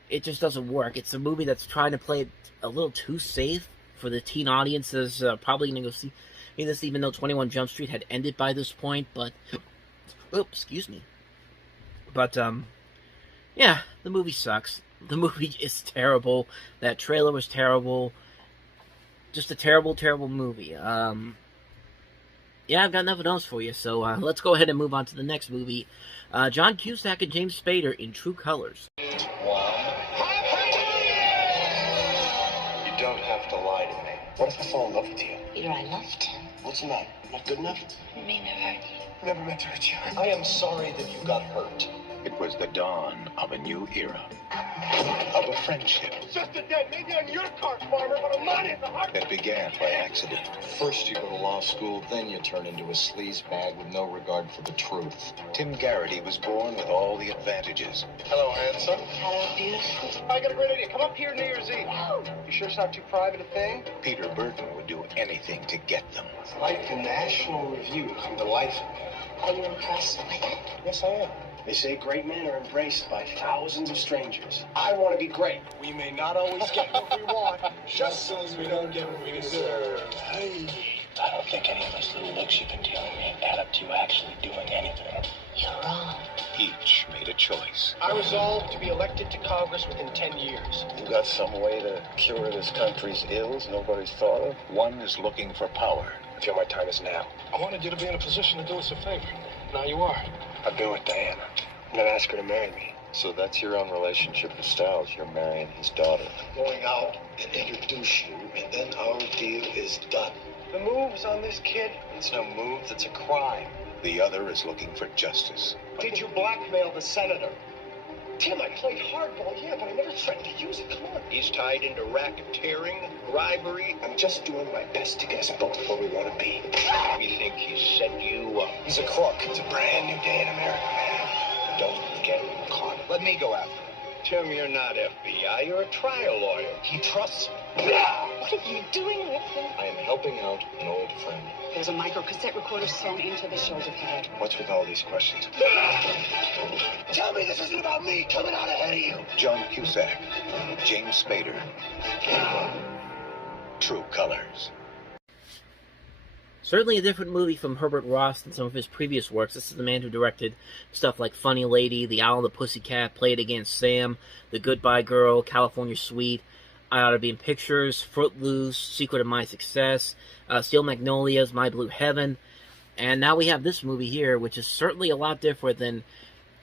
it just doesn't work. It's a movie that's trying to play it a little too safe for the teen audiences. Probably going to go see this, even though 21 Jump Street had ended by this point. But, excuse me. But yeah, the movie sucks. The movie is terrible. That trailer was terrible. Just a terrible, terrible movie. Yeah, I've got nothing else for you, so let's go ahead and move on to the next movie. John Cusack and James Spader in True Colors. Wow. You don't have to lie to me. What if I fall in love with you? Peter, I loved him. What's not? Not good enough? It may never hurt you. Never meant to hurt you. I am sorry that you got hurt. It was the dawn of a new era. Of a friendship. Just a dead, maybe on your cart, farmer, but I'm not in the heart. That began by accident. First you go to law school, then you turn into a sleazebag with no regard for the truth. Tim Garrity was born with all the advantages. Hello, handsome. Hello, beautiful. I got a great idea. Come up here New Year's Eve. You sure it's not too private a thing? Peter Burton would do anything to get them. It's like the National Review come to life. Are you impressed with it? Yes, I am. They say great men are embraced by thousands of strangers. I want to be great. We may not always get what we want, just so as we don't get what we deserve. Hey. I don't think any of those little looks you've been dealing me add up to you actually doing anything. You're wrong. Each made a choice. I resolved to be elected to Congress within 10 years. You got some way to cure this country's ills nobody's thought of? One is looking for power. I feel my time is now. I wanted you to be in a position to do us a favor. Now you are. I've been with Diana. I'm gonna ask her to marry me. So that's your own relationship with Styles. You're marrying his daughter. Going out and introduce you, and then our deal is done. The move's on this kid. It's no move, it's a crime. The other is looking for justice. Did you blackmail the senator? Tim, I played hardball, yeah, but I never threatened to use it. Come on. He's tied into racketeering, bribery. I'm just doing my best to get us both where we want to be. We think he's set you up. He's a crook. It's a brand new day in America, man. Don't get caught. Let me go after him. Tim, you're not FBI. You're a trial lawyer. He trusts me. What are you doing with him? I am helping out an old friend. There's a micro-cassette recorder sewn into the shoulder pad. What's with all these questions? Tell me this isn't about me coming out ahead of you. John Cusack, James Spader. True Colors. Certainly a different movie from Herbert Ross than some of his previous works. This is the man who directed stuff like Funny Lady, The Owl and the Pussycat, Play It Against Sam, The Goodbye Girl, California Suite, I Ought to Be in Pictures, Footloose, Secret of My Success, Steel Magnolias, My Blue Heaven, and now we have this movie here, which is certainly a lot different than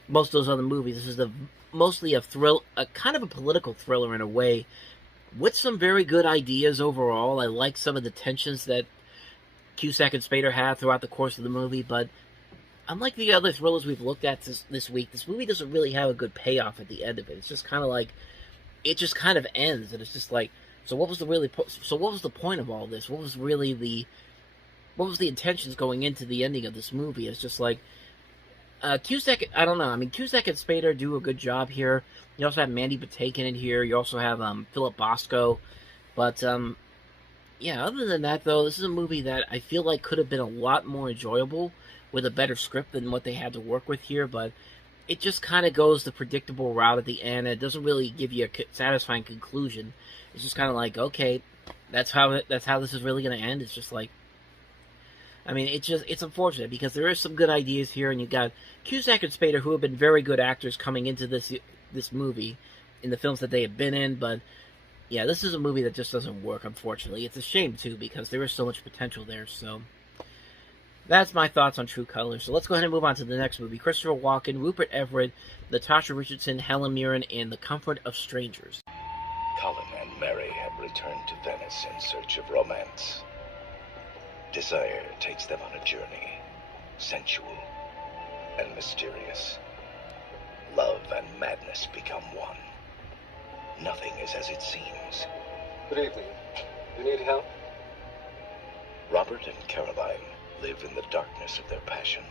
most of those other movies. This is mostly a kind of a political thriller in a way, with some very good ideas overall. I like some of the tensions that Cusack and Spader have throughout the course of the movie, but unlike the other thrillers we've looked at this week, this movie doesn't really have a good payoff at the end of it. It's just kind of like, it just kind of ends, and it's just like, so what was the point of all this? What was the intentions going into the ending of this movie? It's just like, Cusack, I don't know, I mean, Cusack and Spader do a good job here. You also have Mandy Patinkin in here, you also have, Philip Bosco, but, yeah, other than that, though, this is a movie that I feel like could have been a lot more enjoyable with a better script than what they had to work with here, but it just kind of goes the predictable route at the end. It doesn't really give you a satisfying conclusion. It's just kind of like, okay, that's how this is really going to end. It's just like, I mean, it's unfortunate because there is some good ideas here, and you've got Cusack and Spader, who have been very good actors coming into this movie in the films that they have been in, but yeah, this is a movie that just doesn't work, unfortunately. It's a shame, too, because there is so much potential there, so that's my thoughts on True Colors. So let's go ahead and move on to the next movie. Christopher Walken, Rupert Everett, Natasha Richardson, Helen Mirren, and The Comfort of Strangers. Colin and Mary have returned to Venice in search of romance. Desire takes them on a journey, sensual and mysterious. Love and madness become one. Nothing is as it seems. Good evening. You need help? Robert and Caroline live in the darkness of their passion.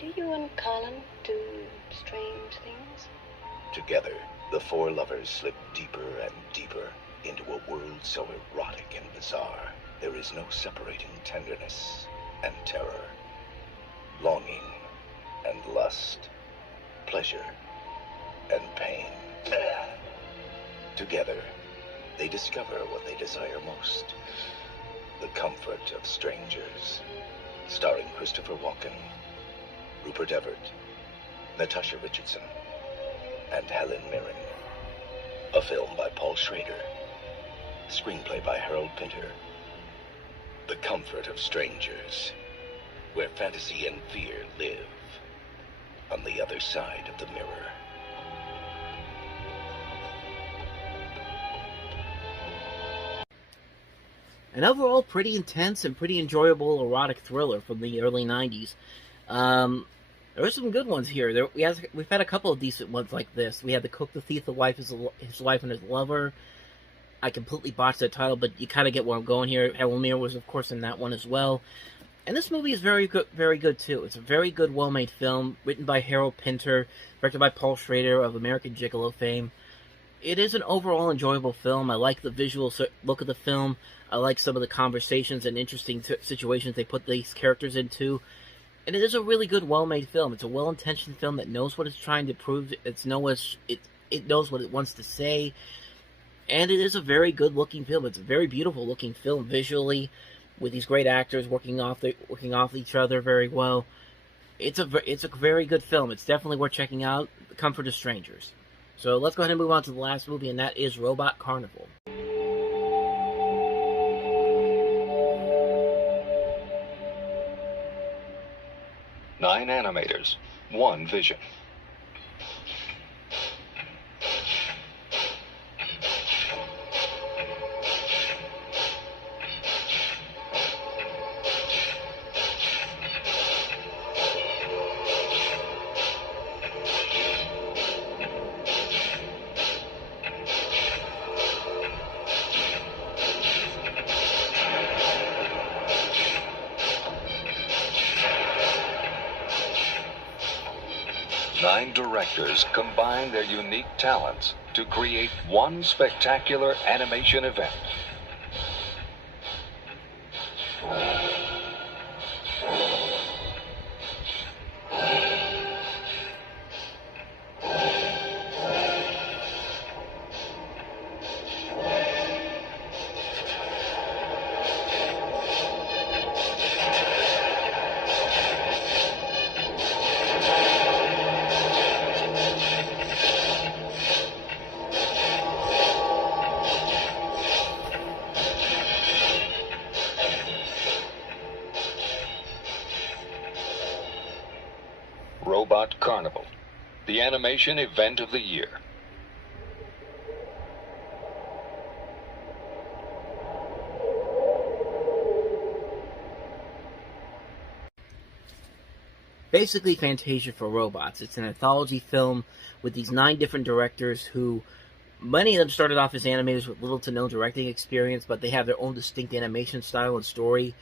Do you and Colin do strange things? Together, the four lovers slip deeper and deeper into a world so erotic and bizarre. There is no separating tenderness and terror, longing and lust, pleasure and pain. Together, they discover what they desire most. The Comfort of Strangers. Starring Christopher Walken, Rupert Everett, Natasha Richardson, and Helen Mirren. A film by Paul Schrader. Screenplay by Harold Pinter. The Comfort of Strangers. Where fantasy and fear live. On the other side of the mirror. An overall pretty intense and pretty enjoyable erotic thriller from the early 90s. There are some good ones here. We've had a couple of decent ones like this. We had The Cook, the Thief, The Wife, His Wife and His Lover. I completely botched that title, but you kind of get where I'm going here. Helen Mirren was, of course, in that one as well. And this movie is very good, too. It's a very good, well-made film, written by Harold Pinter, directed by Paul Schrader of American Gigolo fame. It is an overall enjoyable film. I like the visual look of the film. I like some of the conversations and interesting situations they put these characters into. And it is a really good, well-made film. It's a well-intentioned film that knows what it's trying to prove. It knows what it wants to say. And it is a very good-looking film. It's a very beautiful-looking film visually, with these great actors working off each other very well. It's a very good film. It's definitely worth checking out. The Comfort of Strangers. So let's go ahead and move on to the last movie, and that is Robot Carnival. Nine animators, one vision. Nine directors combine their unique talents to create one spectacular animation event. Robot Carnival, the animation event of the year. Basically, Fantasia for Robots. It's an anthology film with these 9 different directors who, many of them started off as animators with little to no directing experience, but they have their own distinct animation style and story.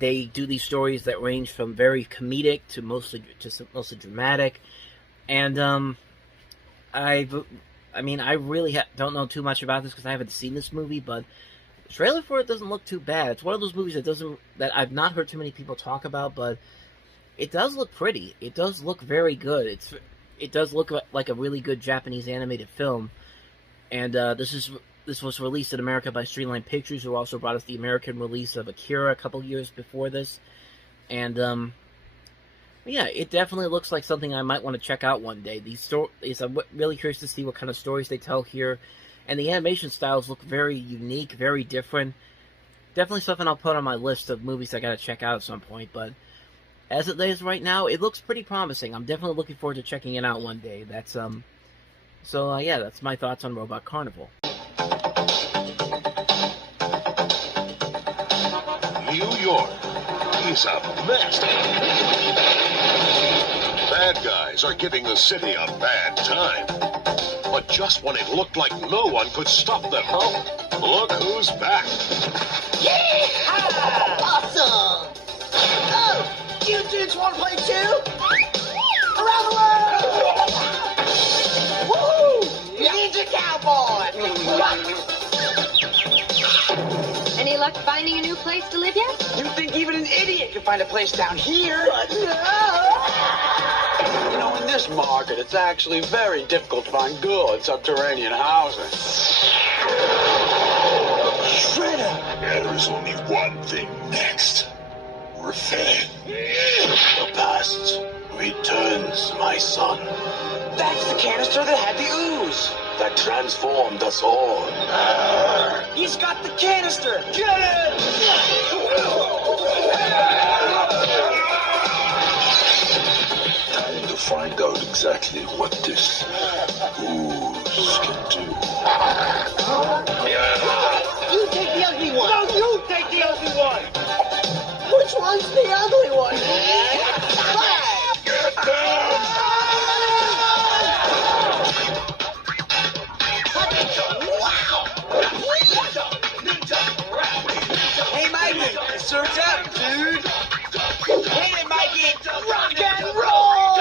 They do these stories that range from very comedic to mostly dramatic, and I really don't know too much about this because I haven't seen this movie, but the trailer for it doesn't look too bad. It's one of those movies that I've not heard too many people talk about, but it does look pretty. It does look very good. It does look like a really good Japanese animated film, and This was released in America by Streamline Pictures, who also brought us the American release of Akira a couple years before this. And, yeah, it definitely looks like something I might want to check out one day. I'm really curious to see what kind of stories they tell here. And the animation styles look very unique, very different. Definitely something I'll put on my list of movies I gotta check out at some point. But as it is right now, it looks pretty promising. I'm definitely looking forward to checking it out one day. Yeah, that's my thoughts on Robot Carnival. New York is a mess. Bad guys are giving the city a bad time. But just when it looked like no one could stop them, look who's back. Yeah! Awesome! Oh, you dudes want to play too? Around the world! Woo! Ninja Cowboy! Any luck finding a new place to live yet? You think even an idiot can find a place down here? You know, in this market, it's actually very difficult to find good subterranean housing. Shredder! There is only one thing next. Revenge. The past returns, my son. That's the canister that had the ooze. That transformed us all. He's got the canister! Get it! Time to find out exactly what this ooze can do. You take the ugly one! No, you take the ugly one! Which one's the ugly one? Get them! Sir Tap, dude! Hit it, Mikey! Rock and roll!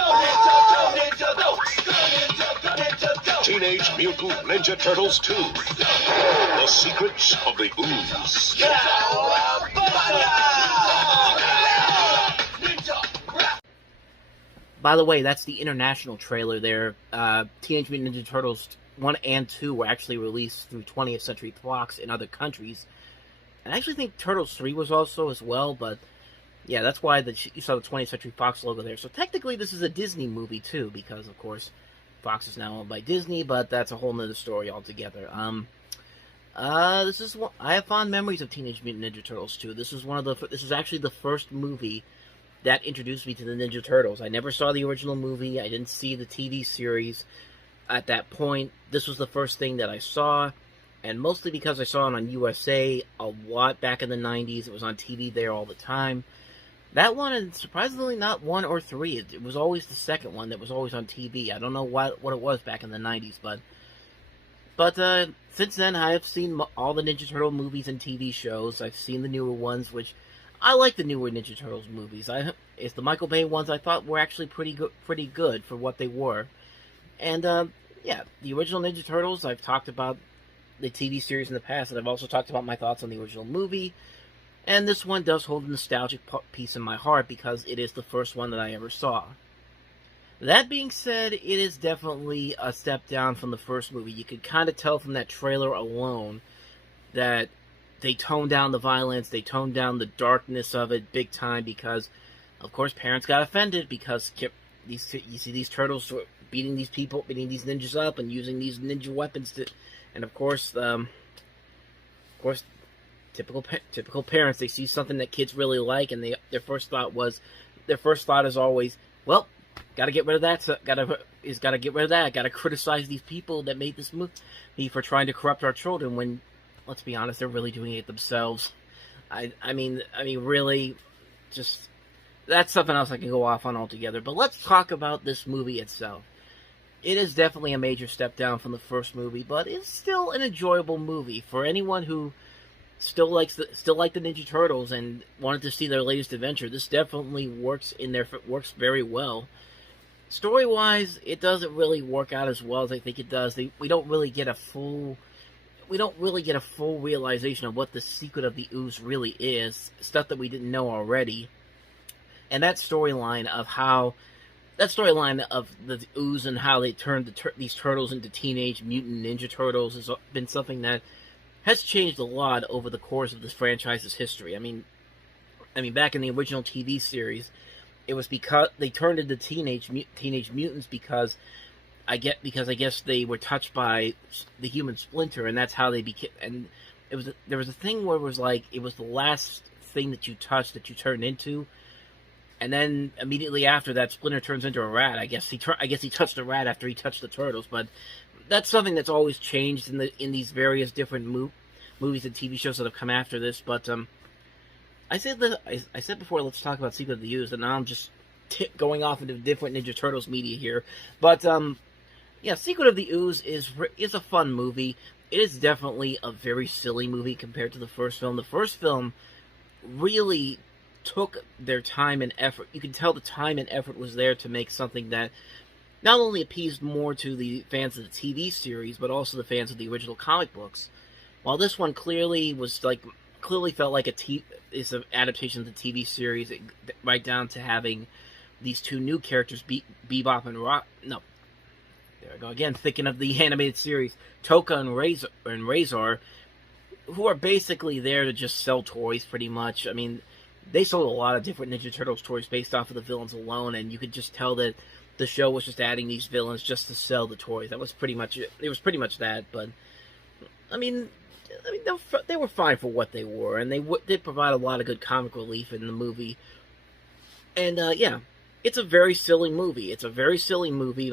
Teenage Mutant Ninja Turtles 2. The Secrets of the Ooze. By the way, that's the international trailer there. Teenage Mutant Ninja Turtles 1 and 2 were actually released through 20th Century Fox in other countries. And I actually think Turtles 3 was also as well, but yeah, that's why you saw the 20th Century Fox logo there. So technically this is a Disney movie too, because of course Fox is now owned by Disney, but that's a whole nother story altogether. I have fond memories of Teenage Mutant Ninja Turtles 2. This is actually the first movie that introduced me to the Ninja Turtles. I never saw the original movie. I didn't see the TV series at that point. This was the first thing that I saw, and mostly because I saw it on USA a lot back in the 90s. It was on TV there all the time. That one, and surprisingly not 1 or 3. It was always the second one that was always on TV. I don't know what it was back in the 90s, but since then I have seen all the Ninja Turtle movies and TV shows. I've seen the newer ones, which I like the newer Ninja Turtles movies. It's the Michael Bay ones I thought were actually pretty good for what they were. And yeah, the original Ninja Turtles, I've talked about the TV series in the past, and I've also talked about my thoughts on the original movie. And this one does hold a nostalgic piece in my heart because it is the first one that I ever saw. That being said, it is definitely a step down from the first movie. You could kind of tell from that trailer alone that they toned down the violence, they toned down the darkness of it big time because, of course, parents got offended because you see these turtles beating these ninjas up and using these ninja weapons and of course, typical parents, they see something that kids really like, and their first thought is always, well, gotta get rid of that. Gotta get rid of that. Gotta criticize these people that made this movie for trying to corrupt our children. When, let's be honest, they're really doing it themselves. I mean, really, just that's something else I can go off on altogether. But let's talk about this movie itself. It is definitely a major step down from the first movie, but it's still an enjoyable movie for anyone who still like the Ninja Turtles and wanted to see their latest adventure. This definitely works very well. Story-wise, it doesn't really work out as well as I think it does. We don't really get a full realization of what the secret of the ooze really is, stuff that we didn't know already. And that storyline of the ooze and how they turned these turtles into Teenage Mutant Ninja Turtles has been something that has changed a lot over the course of this franchise's history. I mean, back in the original TV series, it was because they turned into Teenage Mutants because I guess they were touched by the human Splinter, and that's how they became. And there was a thing where it was like it was the last thing that you touched that you turned into, and then immediately after that, Splinter turns into a rat. I guess he touched a rat after he touched the turtles, but that's something that's always changed in these various different movies and TV shows that have come after this. But I said before, let's talk about Secret of the Ooze, and now I'm just going off into different Ninja Turtles media here. But yeah, Secret of the Ooze is a fun movie. It is definitely a very silly movie compared to the first film. The first film really took their time and effort. You can tell the time and effort was there to make something that not only appeased more to the fans of the TV series, but also the fans of the original comic books. While this one clearly felt like it's an adaptation of the TV series, right down to having these two new characters, Bebop and there I go again, thinking of the animated series, Toka and Razor, who are basically there to just sell toys, pretty much. I mean, they sold a lot of different Ninja Turtles toys based off of the villains alone, and you could just tell that the show was just adding these villains just to sell the toys. That was pretty much it. It was pretty much that, but I mean, they were fine for what they were, and they did provide a lot of good comic relief in the movie. And yeah, it's a very silly movie. I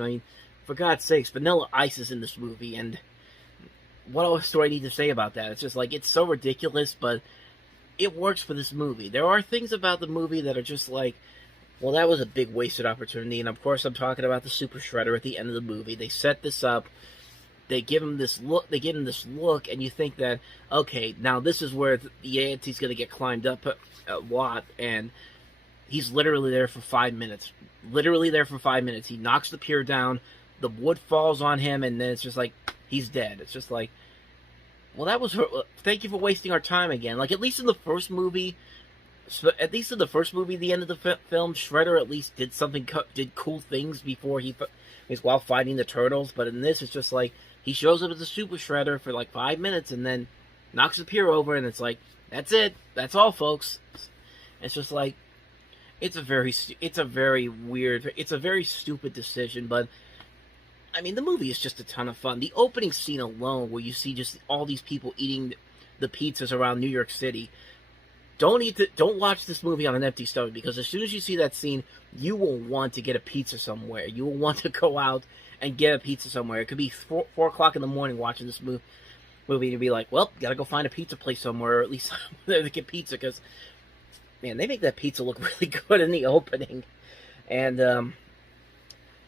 mean, for God's sakes, Vanilla Ice is in this movie, and what else do I need to say about that? It's just like, it's so ridiculous, but it works for this movie. There are things about the movie that are just like, well, that was a big wasted opportunity, and of course I'm talking about the Super Shredder at the end of the movie. They set this up they give him this look, and you think that, okay, now this is where the ante's going to get climbed up a lot, and he's literally there for 5 minutes. Literally there for 5 minutes. He knocks the pier down, the wood falls on him, and then it's just like, he's dead. It's just like, well, that was, thank you for wasting our time again. Like, at least in the first movie, the end of the film, Shredder at least did cool things before while fighting the turtles, but in this, it's just like, he shows up as a Super Shredder for like 5 minutes, and then knocks the pier over, and it's like, that's it, that's all, folks. It's just like, it's a very stupid decision, but, I mean, the movie is just a ton of fun. The opening scene alone, where you see just all these people eating the pizzas around New York City, don't watch this movie on an empty stomach, because as soon as you see that scene, you will want to get a pizza somewhere. You will want to go out and get a pizza somewhere. It could be 4 o'clock in the morning watching this movie, and you'd be like, well, gotta go find a pizza place somewhere, or at least there to get pizza, because, man, they make that pizza look really good in the opening. And,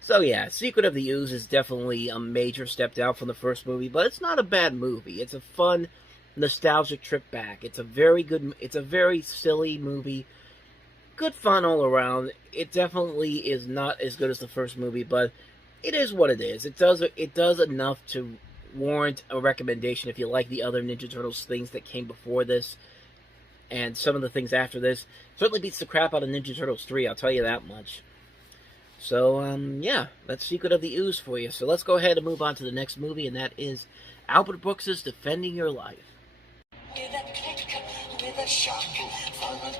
so yeah, Secret of the Ooze is definitely a major step down from the first movie, but it's not a bad movie. It's a fun, nostalgic trip back. It's a very silly movie. Good fun all around. It definitely is not as good as the first movie, but it is what it is. It does enough to warrant a recommendation if you like the other Ninja Turtles things that came before this, and some of the things after this. Certainly beats the crap out of Ninja Turtles 3, I'll tell you that much. So, yeah, that's Secret of the Ooze for you. So let's go ahead and move on to the next movie, and that is Albert Brooks's Defending Your Life. With a click, with a shock, from a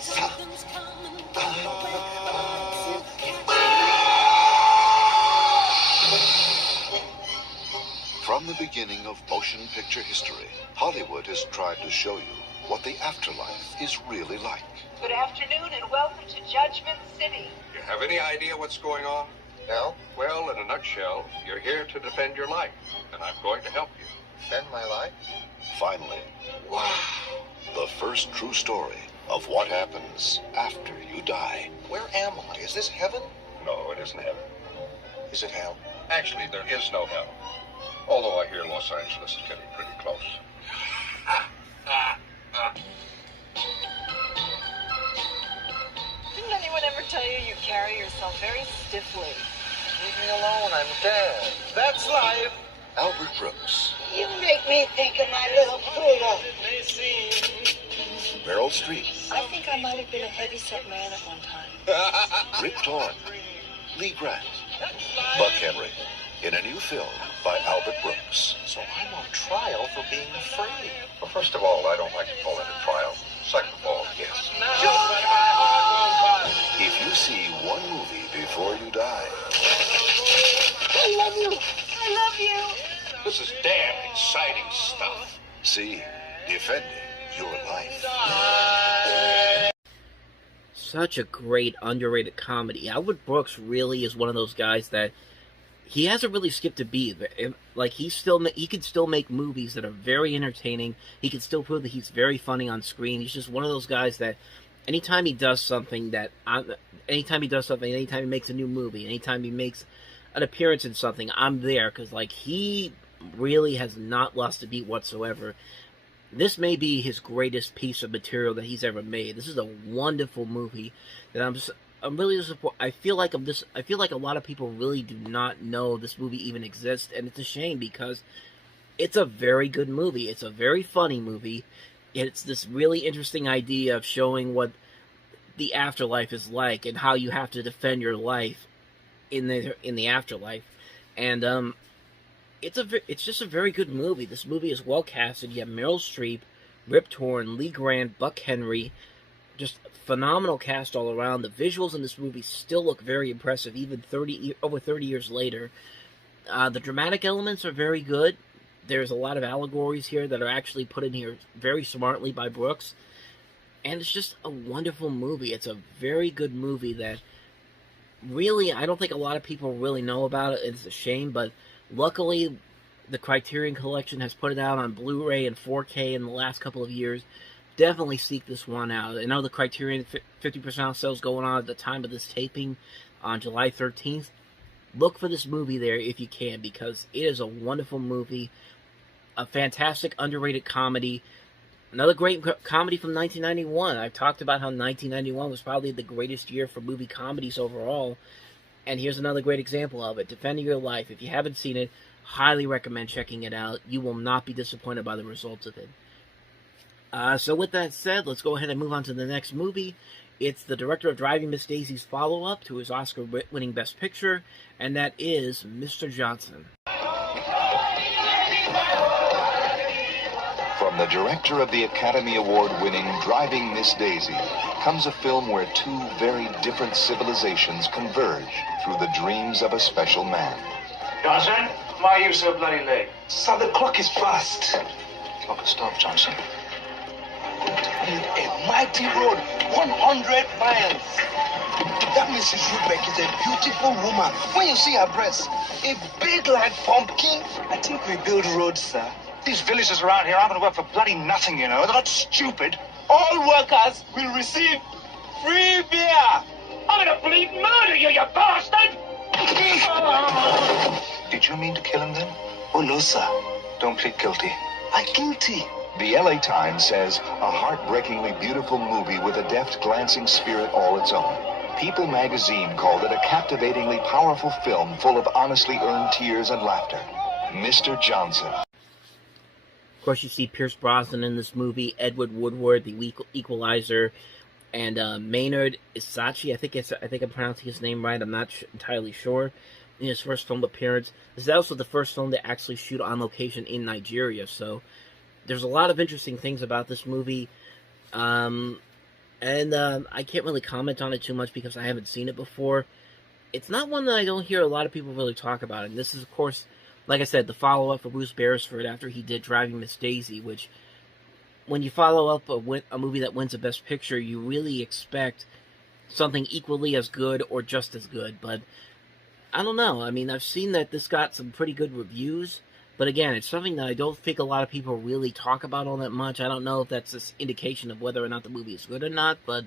something's coming. From the beginning of motion picture history, Hollywood has tried to show you what the afterlife is really like. Good afternoon and welcome to Judgment City. You have any idea what's going on? No? Well, in a nutshell, you're here to defend your life, and I'm going to help you. Defend my life? Finally, wow, the first true story of what happens after you die. Where am I? Is this heaven? No, it isn't heaven. Is it hell? Actually, there is no hell. Although I hear Los Angeles is getting pretty close. Didn't anyone ever tell you you carry yourself very stiffly? Leave me alone, I'm dead. That's life. Albert Brooks, You make me think of my little Pluto. Meryl Streep, I think I might have been a heavyset man at one time. Rip Torn, Lee Grant, Buck Henry, in a new film by Albert Brooks. So I'm on trial for being free. Well, first of all, I don't like to call it a trial. Second of all, yes. If you see one movie before you die, I love you. I love you. This is damn exciting stuff. see Defending Your Life. Such a great, underrated comedy. Albert Brooks really is one of those guys that he hasn't really skipped a beat. Like, he can still make movies that are very entertaining. He can still prove that he's very funny on screen. He's just one of those guys that anytime he does something, anytime he makes a new movie, anytime he makes an appearance in something, I'm there, because, like, he really has not lost a beat whatsoever. This may be his greatest piece of material that he's ever made. This is a wonderful movie that I'm really disappointed. I feel like a lot of people really do not know this movie even exists, and it's a shame because it's a very good movie. It's a very funny movie. It's this really interesting idea of showing what the afterlife is like and how you have to defend your life in the afterlife. And it's just a very good movie. This movie is well casted. You have Meryl Streep, Rip Torn, Lee Grant, Buck Henry. Just phenomenal cast all around. The visuals in this movie still look very impressive, even over 30 years later. The dramatic elements are very good. There's a lot of allegories here that are actually put in here very smartly by Brooks. And it's just a wonderful movie. It's a very good movie that really, I don't think a lot of people really know about it. It's a shame, but luckily the Criterion Collection has put it out on Blu-ray and 4K in the last couple of years. Definitely seek this one out. I know the Criterion 50% off sales going on at the time of this taping. on July 13th. Look for this movie there if you can, because it is a wonderful movie, a fantastic underrated comedy. Another great comedy from 1991. I've talked about how 1991 was probably the greatest year for movie comedies overall. And here's another great example of it. Defending Your Life. If you haven't seen it, highly recommend checking it out. You will not be disappointed by the results of it. So with that said, let's go ahead and move on to the next movie. It's the director of Driving Miss Daisy's follow-up to his Oscar-winning Best Picture, and that is Mr. Johnson. From the director of the Academy Award-winning Driving Miss Daisy comes a film where two very different civilizations converge through the dreams of a special man. Johnson, why are you so bloody late? Sir, the clock is fast. Clock has stopped, Johnson. A mighty road, 100 miles. That Mrs. Rubeck is a beautiful woman. When you see her breasts, a big like pumpkin. I think we build roads, sir. These villagers around here aren't going to work for bloody nothing, you know. They're not stupid. All workers will receive free beer. I'm going to bleed murder you, you bastard! Did you mean to kill him then? Oh, no, sir. Don't plead guilty. I'm guilty. The LA Times says, a heartbreakingly beautiful movie with a deft, glancing spirit all its own. People magazine called it a captivatingly powerful film full of honestly earned tears and laughter. Mr. Johnson. Of course, you see Pierce Brosnan in this movie, Edward Woodward, the Equalizer, and Maynard Isachi. I think I'm pronouncing his name right. I'm not entirely sure. In his first film appearance, this is also the first film to actually shoot on location in Nigeria. So there's a lot of interesting things about this movie, and I can't really comment on it too much because I haven't seen it before. It's not one that I don't hear a lot of people really talk about, and this is, of course, like I said, the follow-up for Bruce Beresford after he did Driving Miss Daisy, which, when you follow up a movie that wins a Best Picture, you really expect something equally as good or just as good. But I don't know. I mean, I've seen that this got some pretty good reviews, but again, it's something that I don't think a lot of people really talk about all that much. I don't know if that's an indication of whether or not the movie is good or not, but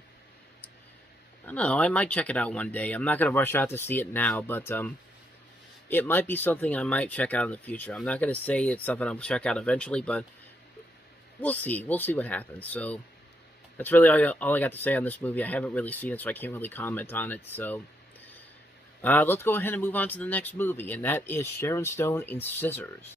I don't know. I might check it out one day. I'm not going to rush out to see it now, but it might be something I might check out in the future. I'm not going to say it's something I'll check out eventually, but we'll see. We'll see what happens. So that's really all I got to say on this movie. I haven't really seen it, so I can't really comment on it. So let's go ahead and move on to the next movie, and that is Sharon Stone in Scissors.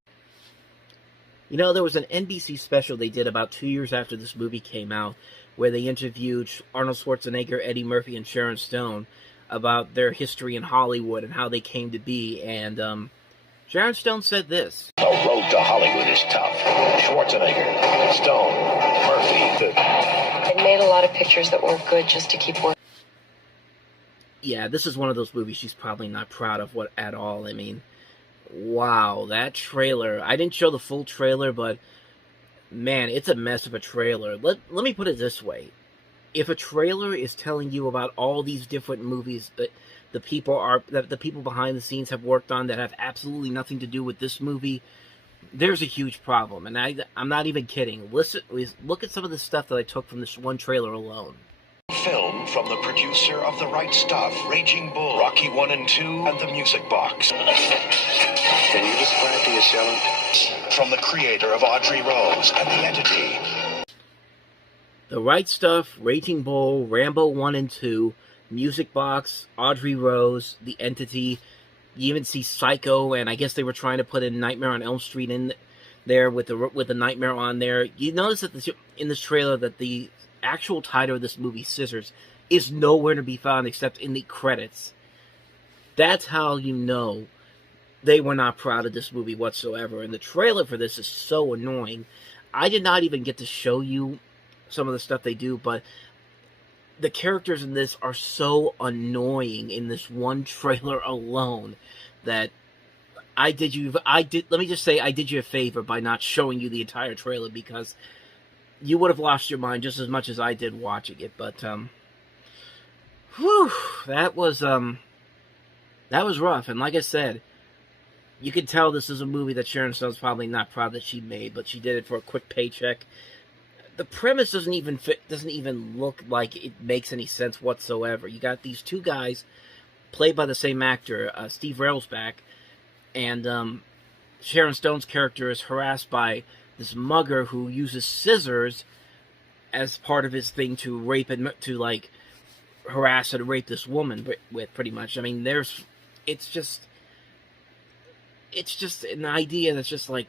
You know, there was an NBC special they did about 2 years after this movie came out, where they interviewed Arnold Schwarzenegger, Eddie Murphy, and Sharon Stone about their history in Hollywood and how they came to be, and Sharon Stone said this. The road to Hollywood is tough. Schwarzenegger, Stone, Murphy. I made a lot of pictures that weren't good just to keep working. Yeah, this is one of those movies she's probably not proud of at all. I mean, wow, that trailer. I didn't show the full trailer, but man, it's a mess of a trailer. Let me put it this way. If a trailer is telling you about all these different movies that the people behind the scenes have worked on that have absolutely nothing to do with this movie, there's a huge problem. And I'm not even kidding. Look at some of the stuff that I took from this one trailer alone. Film from the producer of The Right Stuff, Raging Bull, Rocky 1 and 2, and The Music Box. Can you describe the assailant? From the creator of Audrey Rose and The Entity. The Right Stuff, Raging Bull, Rambo 1 and 2, Music Box, Audrey Rose, The Entity. You even see Psycho, and I guess they were trying to put in Nightmare on Elm Street in there with the Nightmare on there. You notice that in this trailer that the actual title of this movie, Scissors, is nowhere to be found except in the credits. That's how you know they were not proud of this movie whatsoever. And the trailer for this is so annoying. I did not even get to show you some of the stuff they do, but the characters in this are so annoying in this one trailer alone that let me just say I did you a favor by not showing you the entire trailer, because you would have lost your mind just as much as I did watching it. But whew, that was rough. And like I said, you can tell this is a movie that Sharon Stone's probably not proud that she made, but she did it for a quick paycheck. The premise doesn't even look like it makes any sense whatsoever. You got these two guys played by the same actor, Steve Railsback, and Sharon Stone's character is harassed by this mugger who uses scissors as part of his thing to rape and to like harass and rape this woman with, pretty much. I mean, it's just an idea that's just like,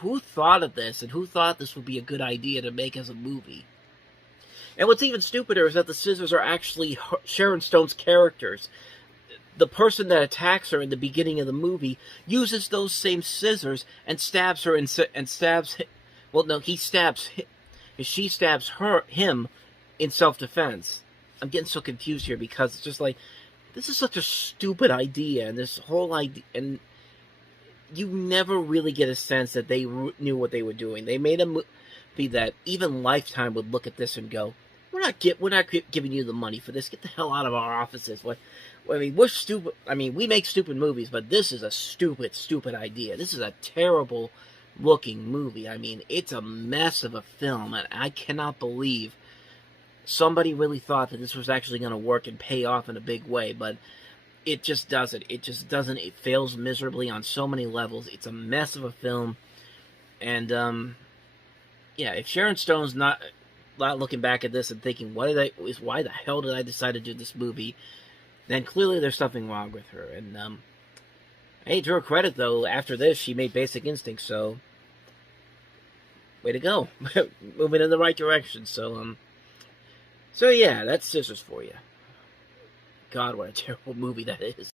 who thought of this, and who thought this would be a good idea to make as a movie? And what's even stupider is that the scissors are actually Sharon Stone's characters. The person that attacks her in the beginning of the movie uses those same scissors and stabs her and stabs. Well, no, he stabs. She stabs him in self-defense. I'm getting so confused here because it's just like, this is such a stupid idea, and this whole idea, and you never really get a sense that they knew what they were doing. They made a movie that even Lifetime would look at this and go, we're not giving you the money for this. Get the hell out of our offices. I mean, we're stupid. I mean, we make stupid movies, but this is a stupid idea. This is a terrible looking movie. I mean, it's a mess of a film, and I cannot believe somebody really thought that this was actually going to work and pay off in a big way, but it just doesn't. It just doesn't. It fails miserably on so many levels. It's a mess of a film, and yeah, if Sharon Stone's not looking back at this and thinking, why the hell did I decide to do this movie, then clearly there's something wrong with her. And hey, to her credit though, after this she made Basic Instinct, so way to go. Moving in the right direction. So yeah, that's Scissors for you. God, what a terrible movie that is.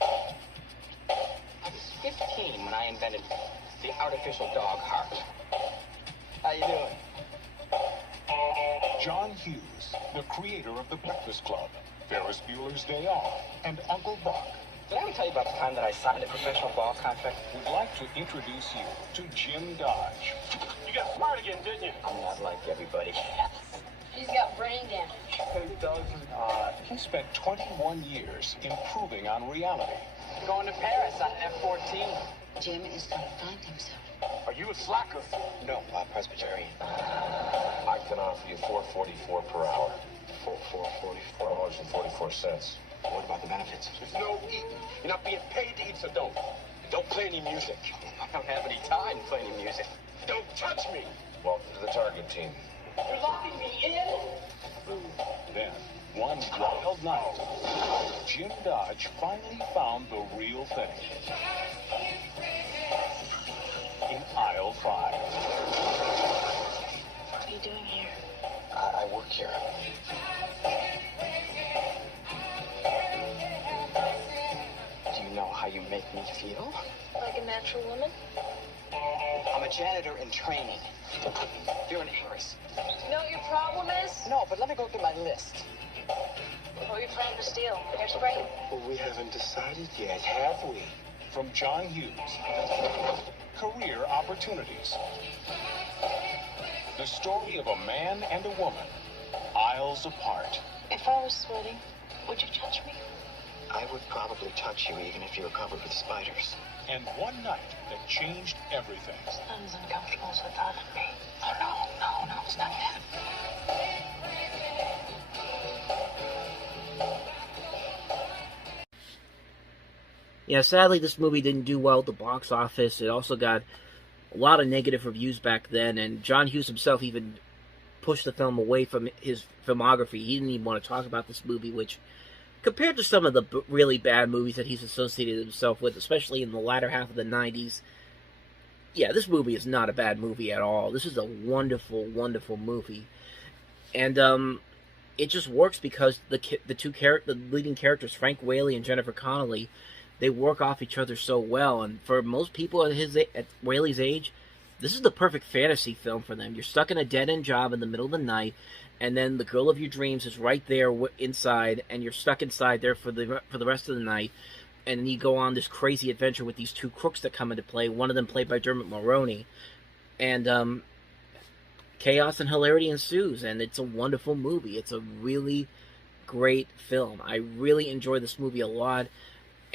I was 15 when I invented the artificial dog heart. How you doing? John Hughes, the creator of the Breakfast Club, Ferris Bueller's Day Off, and Uncle Buck. Did I ever tell you about the time that I signed a professional ball contract? Would like to introduce you to Jim Dodge. You got smart again, didn't you? I'm not like everybody. He's got brain damage. He doesn't. He spent 21 years improving on reality. Going to Paris on F-14. Jim is going to find himself. Are you a slacker? No, Presbyterian. I can offer you $4.44 per hour. $4.44. What about the benefits? There's no eating. You're not being paid to eat, so don't. Don't play any music. I don't have any time to play any music. Don't touch me. Welcome to the target team. You're locking me in? Then, one wild night, Jim Dodge finally found the real thing. In aisle 5. What are you doing here? I work here. Do you know how you make me feel? Like a natural woman? I'm a janitor in training. You're an heiress. You know what your problem is? No, but let me go through my list. What are you planning to steal? Hairspray? Well, we haven't decided yet, have we? From John Hughes. Career Opportunities. The story of a man and a woman, aisles apart. If I was sweating, would you touch me? I would probably touch you even if you were covered with spiders. And one night that changed everything. It's not as uncomfortable as I thought it'd be. Oh, no, it's not that. Yeah, sadly this movie didn't do well at the box office. It also got a lot of negative reviews back then, and John Hughes himself even pushed the film away from his filmography. He didn't even want to talk about this movie, which, compared to some of the really bad movies that he's associated himself with, especially in the latter half of the 90s, yeah, this movie is not a bad movie at all. This is a wonderful, wonderful movie. And it just works because the leading characters, Frank Whaley and Jennifer Connelly, they work off each other so well. And for most people at Whaley's age, this is the perfect fantasy film for them. You're stuck in a dead-end job in the middle of the night, and then the girl of your dreams is right there inside, and you're stuck inside there for the rest of the night. And then you go on this crazy adventure with these two crooks that come into play, one of them played by Dermot Mulroney. And chaos and hilarity ensues, and it's a wonderful movie. It's a really great film. I really enjoy this movie a lot.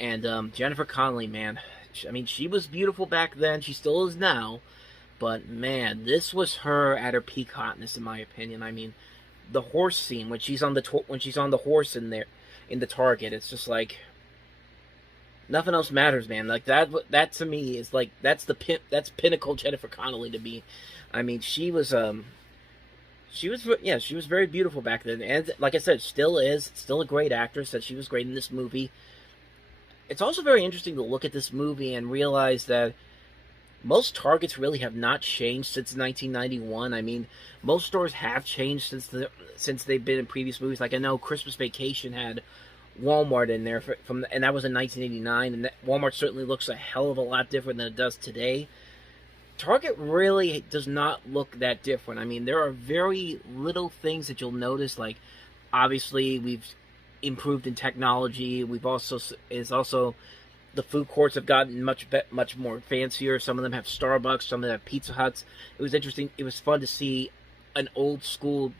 And Jennifer Connelly, man, I mean, she was beautiful back then. She still is now. But man, this was her at her peak hotness, in my opinion. I mean, the horse scene when she's on the horse in there in the Target, it's just like nothing else matters, man. Like that to me is like that's pinnacle Jennifer Connelly to me. I mean, she was very beautiful back then, and like I said, still a great actress. That she was great in this movie. It's also very interesting to look at this movie and realize that most Targets really have not changed since 1991. I mean, most stores have changed since they've been in previous movies. Like I know Christmas Vacation had Walmart in there and that was in 1989, and Walmart certainly looks a hell of a lot different than it does today. Target really does not look that different. I mean, there are very little things that you'll notice. Like, obviously, we've improved in technology. The food courts have gotten much more fancier. Some of them have Starbucks. Some of them have Pizza Huts. It was interesting. It was fun to see an old school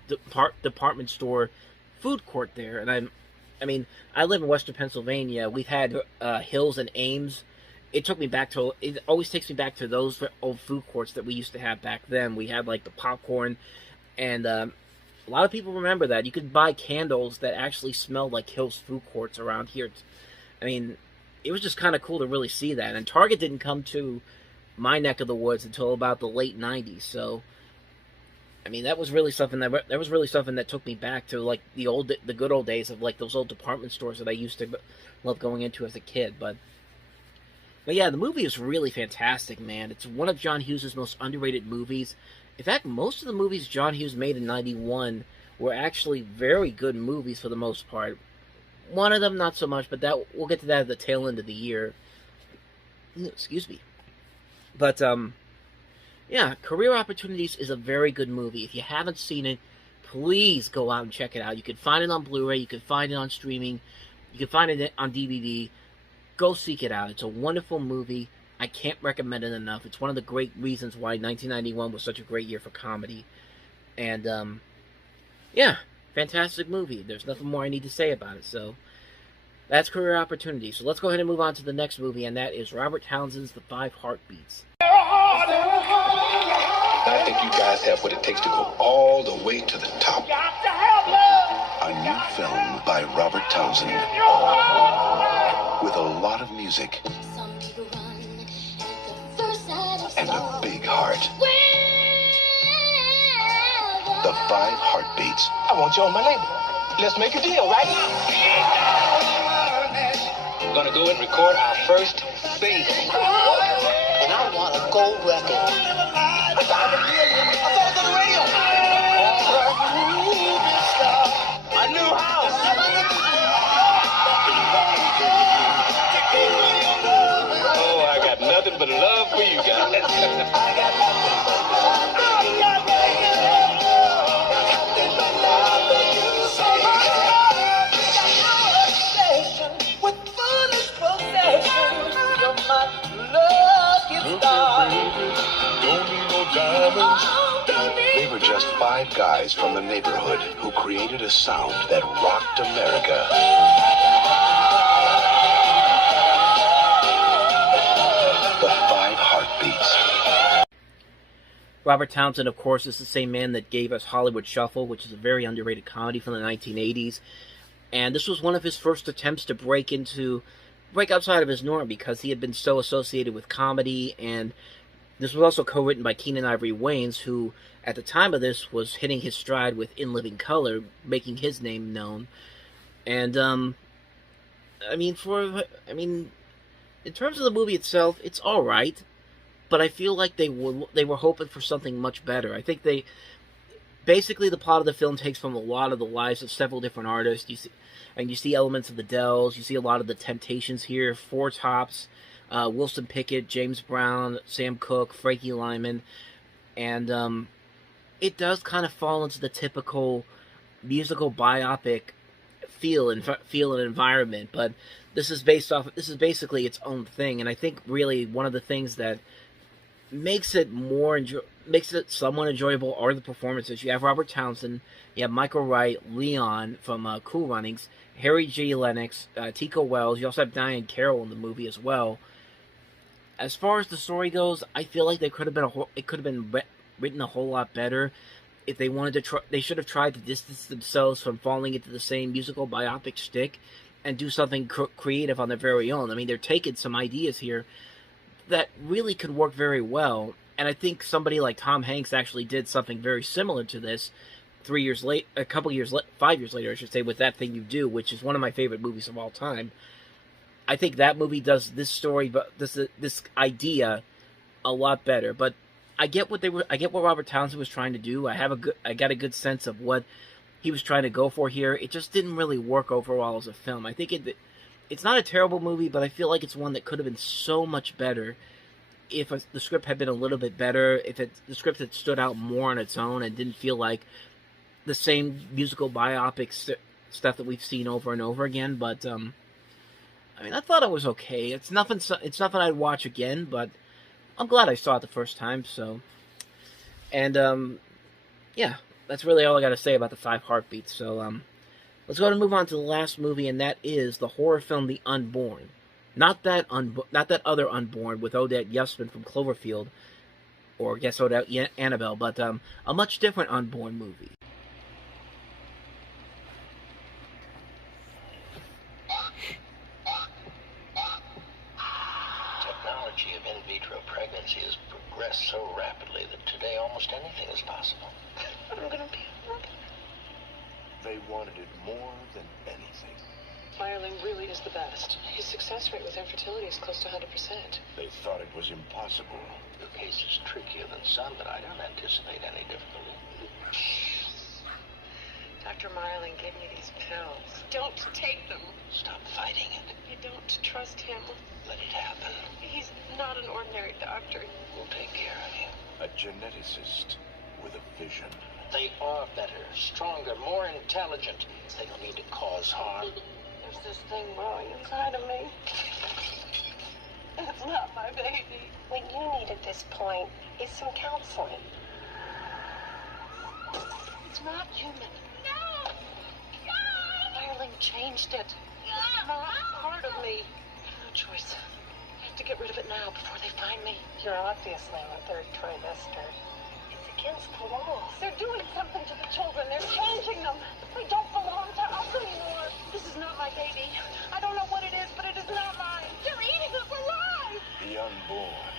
department store food court there. And I mean, I live in Western Pennsylvania. We've had Hills and Ames. It always takes me back to those old food courts that we used to have back then. We had like the popcorn, and a lot of people remember that. You could buy candles that actually smelled like Hills food courts around here. I mean, it was just kind of cool to really see that. And Target didn't come to my neck of the woods until about the late 90s. So, I mean, that was really something that took me back to like the good old days of like those old department stores that I used to love going into as a kid. But yeah, the movie is really fantastic, man. It's one of John Hughes' most underrated movies. In fact, most of the movies John Hughes made in '91 were actually very good movies for the most part. One of them not so much, but we'll get to that at the tail end of the year. Excuse me. But yeah, Career Opportunities is a very good movie. If you haven't seen it, please go out and check it out. You can find it on Blu-ray, you can find it on streaming, you can find it on DVD. Go seek it out. It's a wonderful movie. I can't recommend it enough. It's one of the great reasons why 1991 was such a great year for comedy. And yeah, fantastic movie. There's nothing more I need to say about it. So that's Career Opportunity. So let's go ahead and move on to the next movie, and that is Robert Townsend's The Five Heartbeats. I think you guys have what it takes to go all the way to the top. A new film by Robert Townsend. With a lot of music. And a big heart. The Five Heartbeats. I want you on my label. Let's make a deal, right? We're gonna go and record our first single. And I want a gold record. I thought it was on the radio. A new house. Oh, I got nothing but love for you guys. They were just five guys from the neighborhood who created a sound that rocked America. The Five Heartbeats. Robert Townsend, of course, is the same man that gave us Hollywood Shuffle, which is a very underrated comedy from the 1980s. And this was one of his first attempts to break outside of his norm, because he had been so associated with comedy. And this was also co-written by Keenan Ivory Wayans, who at the time of this was hitting his stride with In Living Color, making his name known. And I mean, in terms of the movie itself, it's all right, but I feel like they were hoping for something much better. I think basically the plot of the film takes from a lot of the lives of several different artists. You see elements of the Dells, you see a lot of the Temptations here, Four Tops, Wilson Pickett, James Brown, Sam Cooke, Frankie Lyman, and it does kind of fall into the typical musical biopic feel and environment, but this is basically its own thing. And I think really one of the things that makes it somewhat enjoyable are the performances. You have Robert Townsend, you have Michael Wright, Leon from Cool Runnings, Harry G. Lennox, Tico Wells. You also have Diane Carroll in the movie as well. As far as the story goes, I feel like it could have been written a whole lot better. If they wanted to they should have tried to distance themselves from falling into the same musical biopic shtick and do something creative on their very own. I mean, they're taking some ideas here that really could work very well, and I think somebody like Tom Hanks actually did something very similar to this 5 years later, I should say, with That Thing You Do, which is one of my favorite movies of all time. I think that movie does this story, but this idea a lot better. But I get what Robert Townsend was trying to do. I got a good sense of what he was trying to go for here. It just didn't really work overall as a film. I think it's not a terrible movie, but I feel like it's one that could have been so much better if the script had been a little bit better, if the script had stood out more on its own and didn't feel like the same musical biopic stuff that we've seen over and over again. But I mean, I thought it was okay. It's nothing I'd watch again, but I'm glad I saw it the first time. So, and yeah, that's really all I got to say about the 5 Heartbeats. So let's go and move on to the last movie, and that is the horror film The Unborn. Not that other Unborn with Odette Yustman from Cloverfield, or I guess Odette Annabelle, but a much different Unborn movie. Technology of in vitro pregnancy has progressed so rapidly that today almost anything is possible. I'm gonna be a mother. They wanted it more than anything. Ireland really is the best. His success rate with infertility is close to 100%. They thought it was impossible. Your case is trickier than some, but I don't anticipate any difficulty. Dr. Marling gave me these pills. Don't take them. Stop fighting it. I don't trust him. Let it happen. He's not an ordinary doctor. We'll take care of you. A geneticist with a vision. They are better, stronger, more intelligent. They don't need to cause harm. There's this thing growing inside of me. It's not my baby. What you need at this point is some counseling. It's not human. No! No! Ireland changed it. It's not part of me. No choice. I have to get rid of it now before they find me. You're obviously in the 3rd trimester. It's against the law. They're doing something to the children. They're changing them. They don't belong to us anymore. This is not my baby. I don't know what it is, but it is not mine. They're eating us alive. The unborn.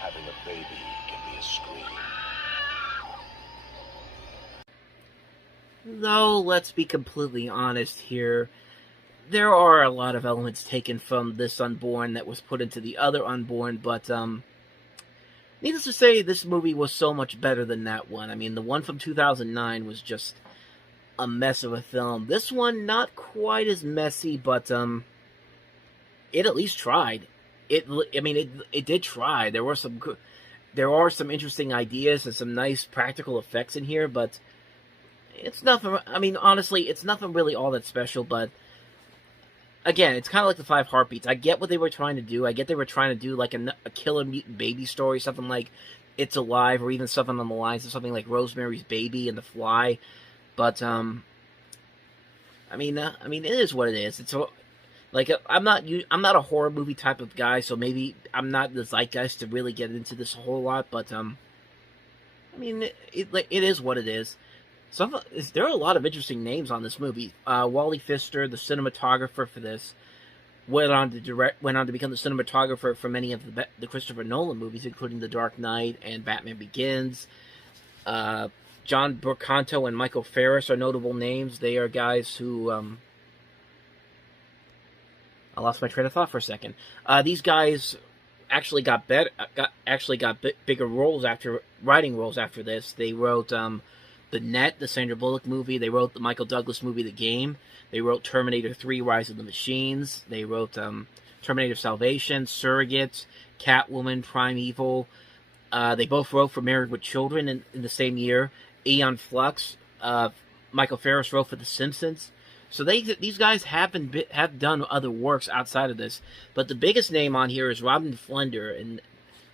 Having a baby can be a scream. Though, let's be completely honest here, there are a lot of elements taken from this Unborn that was put into the other Unborn, but, needless to say, this movie was so much better than that one. I mean, the one from 2009 was just a mess of a film. This one, not quite as messy, but, it at least tried. It did try. There are some interesting ideas and some nice practical effects in here, but it's nothing, I mean, honestly, it's nothing really all that special, but again, it's kind of like the 5 Heartbeats. I get what they were trying to do. I get they were trying to do like a killer mutant baby story, something like It's Alive, or even something on the lines of something like Rosemary's Baby and The Fly. But I mean, it is what it is. It's like I'm not a horror movie type of guy, so maybe I'm not the zeitgeist to really get into this a whole lot. But I mean, it is what it is. There are a lot of interesting names on this movie. Wally Pfister, the cinematographer for this, went on to become the cinematographer for many of the Christopher Nolan movies, including The Dark Knight and Batman Begins. John Burkanto and Michael Ferris are notable names. They are guys who I lost my train of thought for a second. These guys actually got bigger roles writing roles after this. They wrote The Net, the Sandra Bullock movie. They wrote the Michael Douglas movie, The Game. They wrote Terminator 3, Rise of the Machines. They wrote Terminator Salvation, Surrogates, Catwoman, Primeval. They both wrote for Married with Children in the same year. Aeon Flux. Michael Ferris wrote for The Simpsons. So these guys have done other works outside of this. But the biggest name on here is Robin Flender. And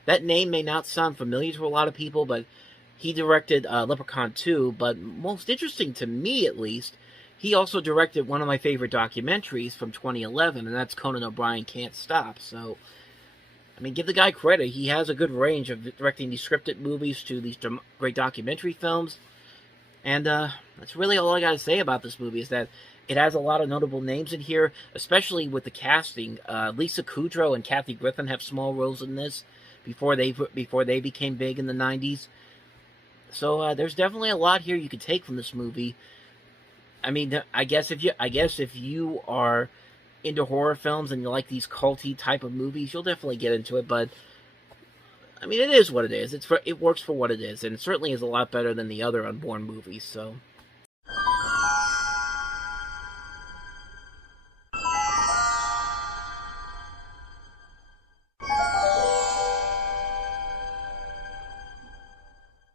that name may not sound familiar to a lot of people, but he directed Leprechaun 2, but most interesting to me, at least, he also directed one of my favorite documentaries from 2011, and that's Conan O'Brien Can't Stop. So, I mean, give the guy credit. He has a good range of directing these scripted movies to these great documentary films. And that's really all I got to say about this movie, is that it has a lot of notable names in here, especially with the casting. Lisa Kudrow and Kathy Griffin have small roles in this before they became big in the 90s. So there's definitely a lot here you could take from this movie. I mean, I guess if you are into horror films and you like these culty type of movies, you'll definitely get into it. But I mean, it is what it is. It works for what it is, and it certainly is a lot better than the other Unborn movies. So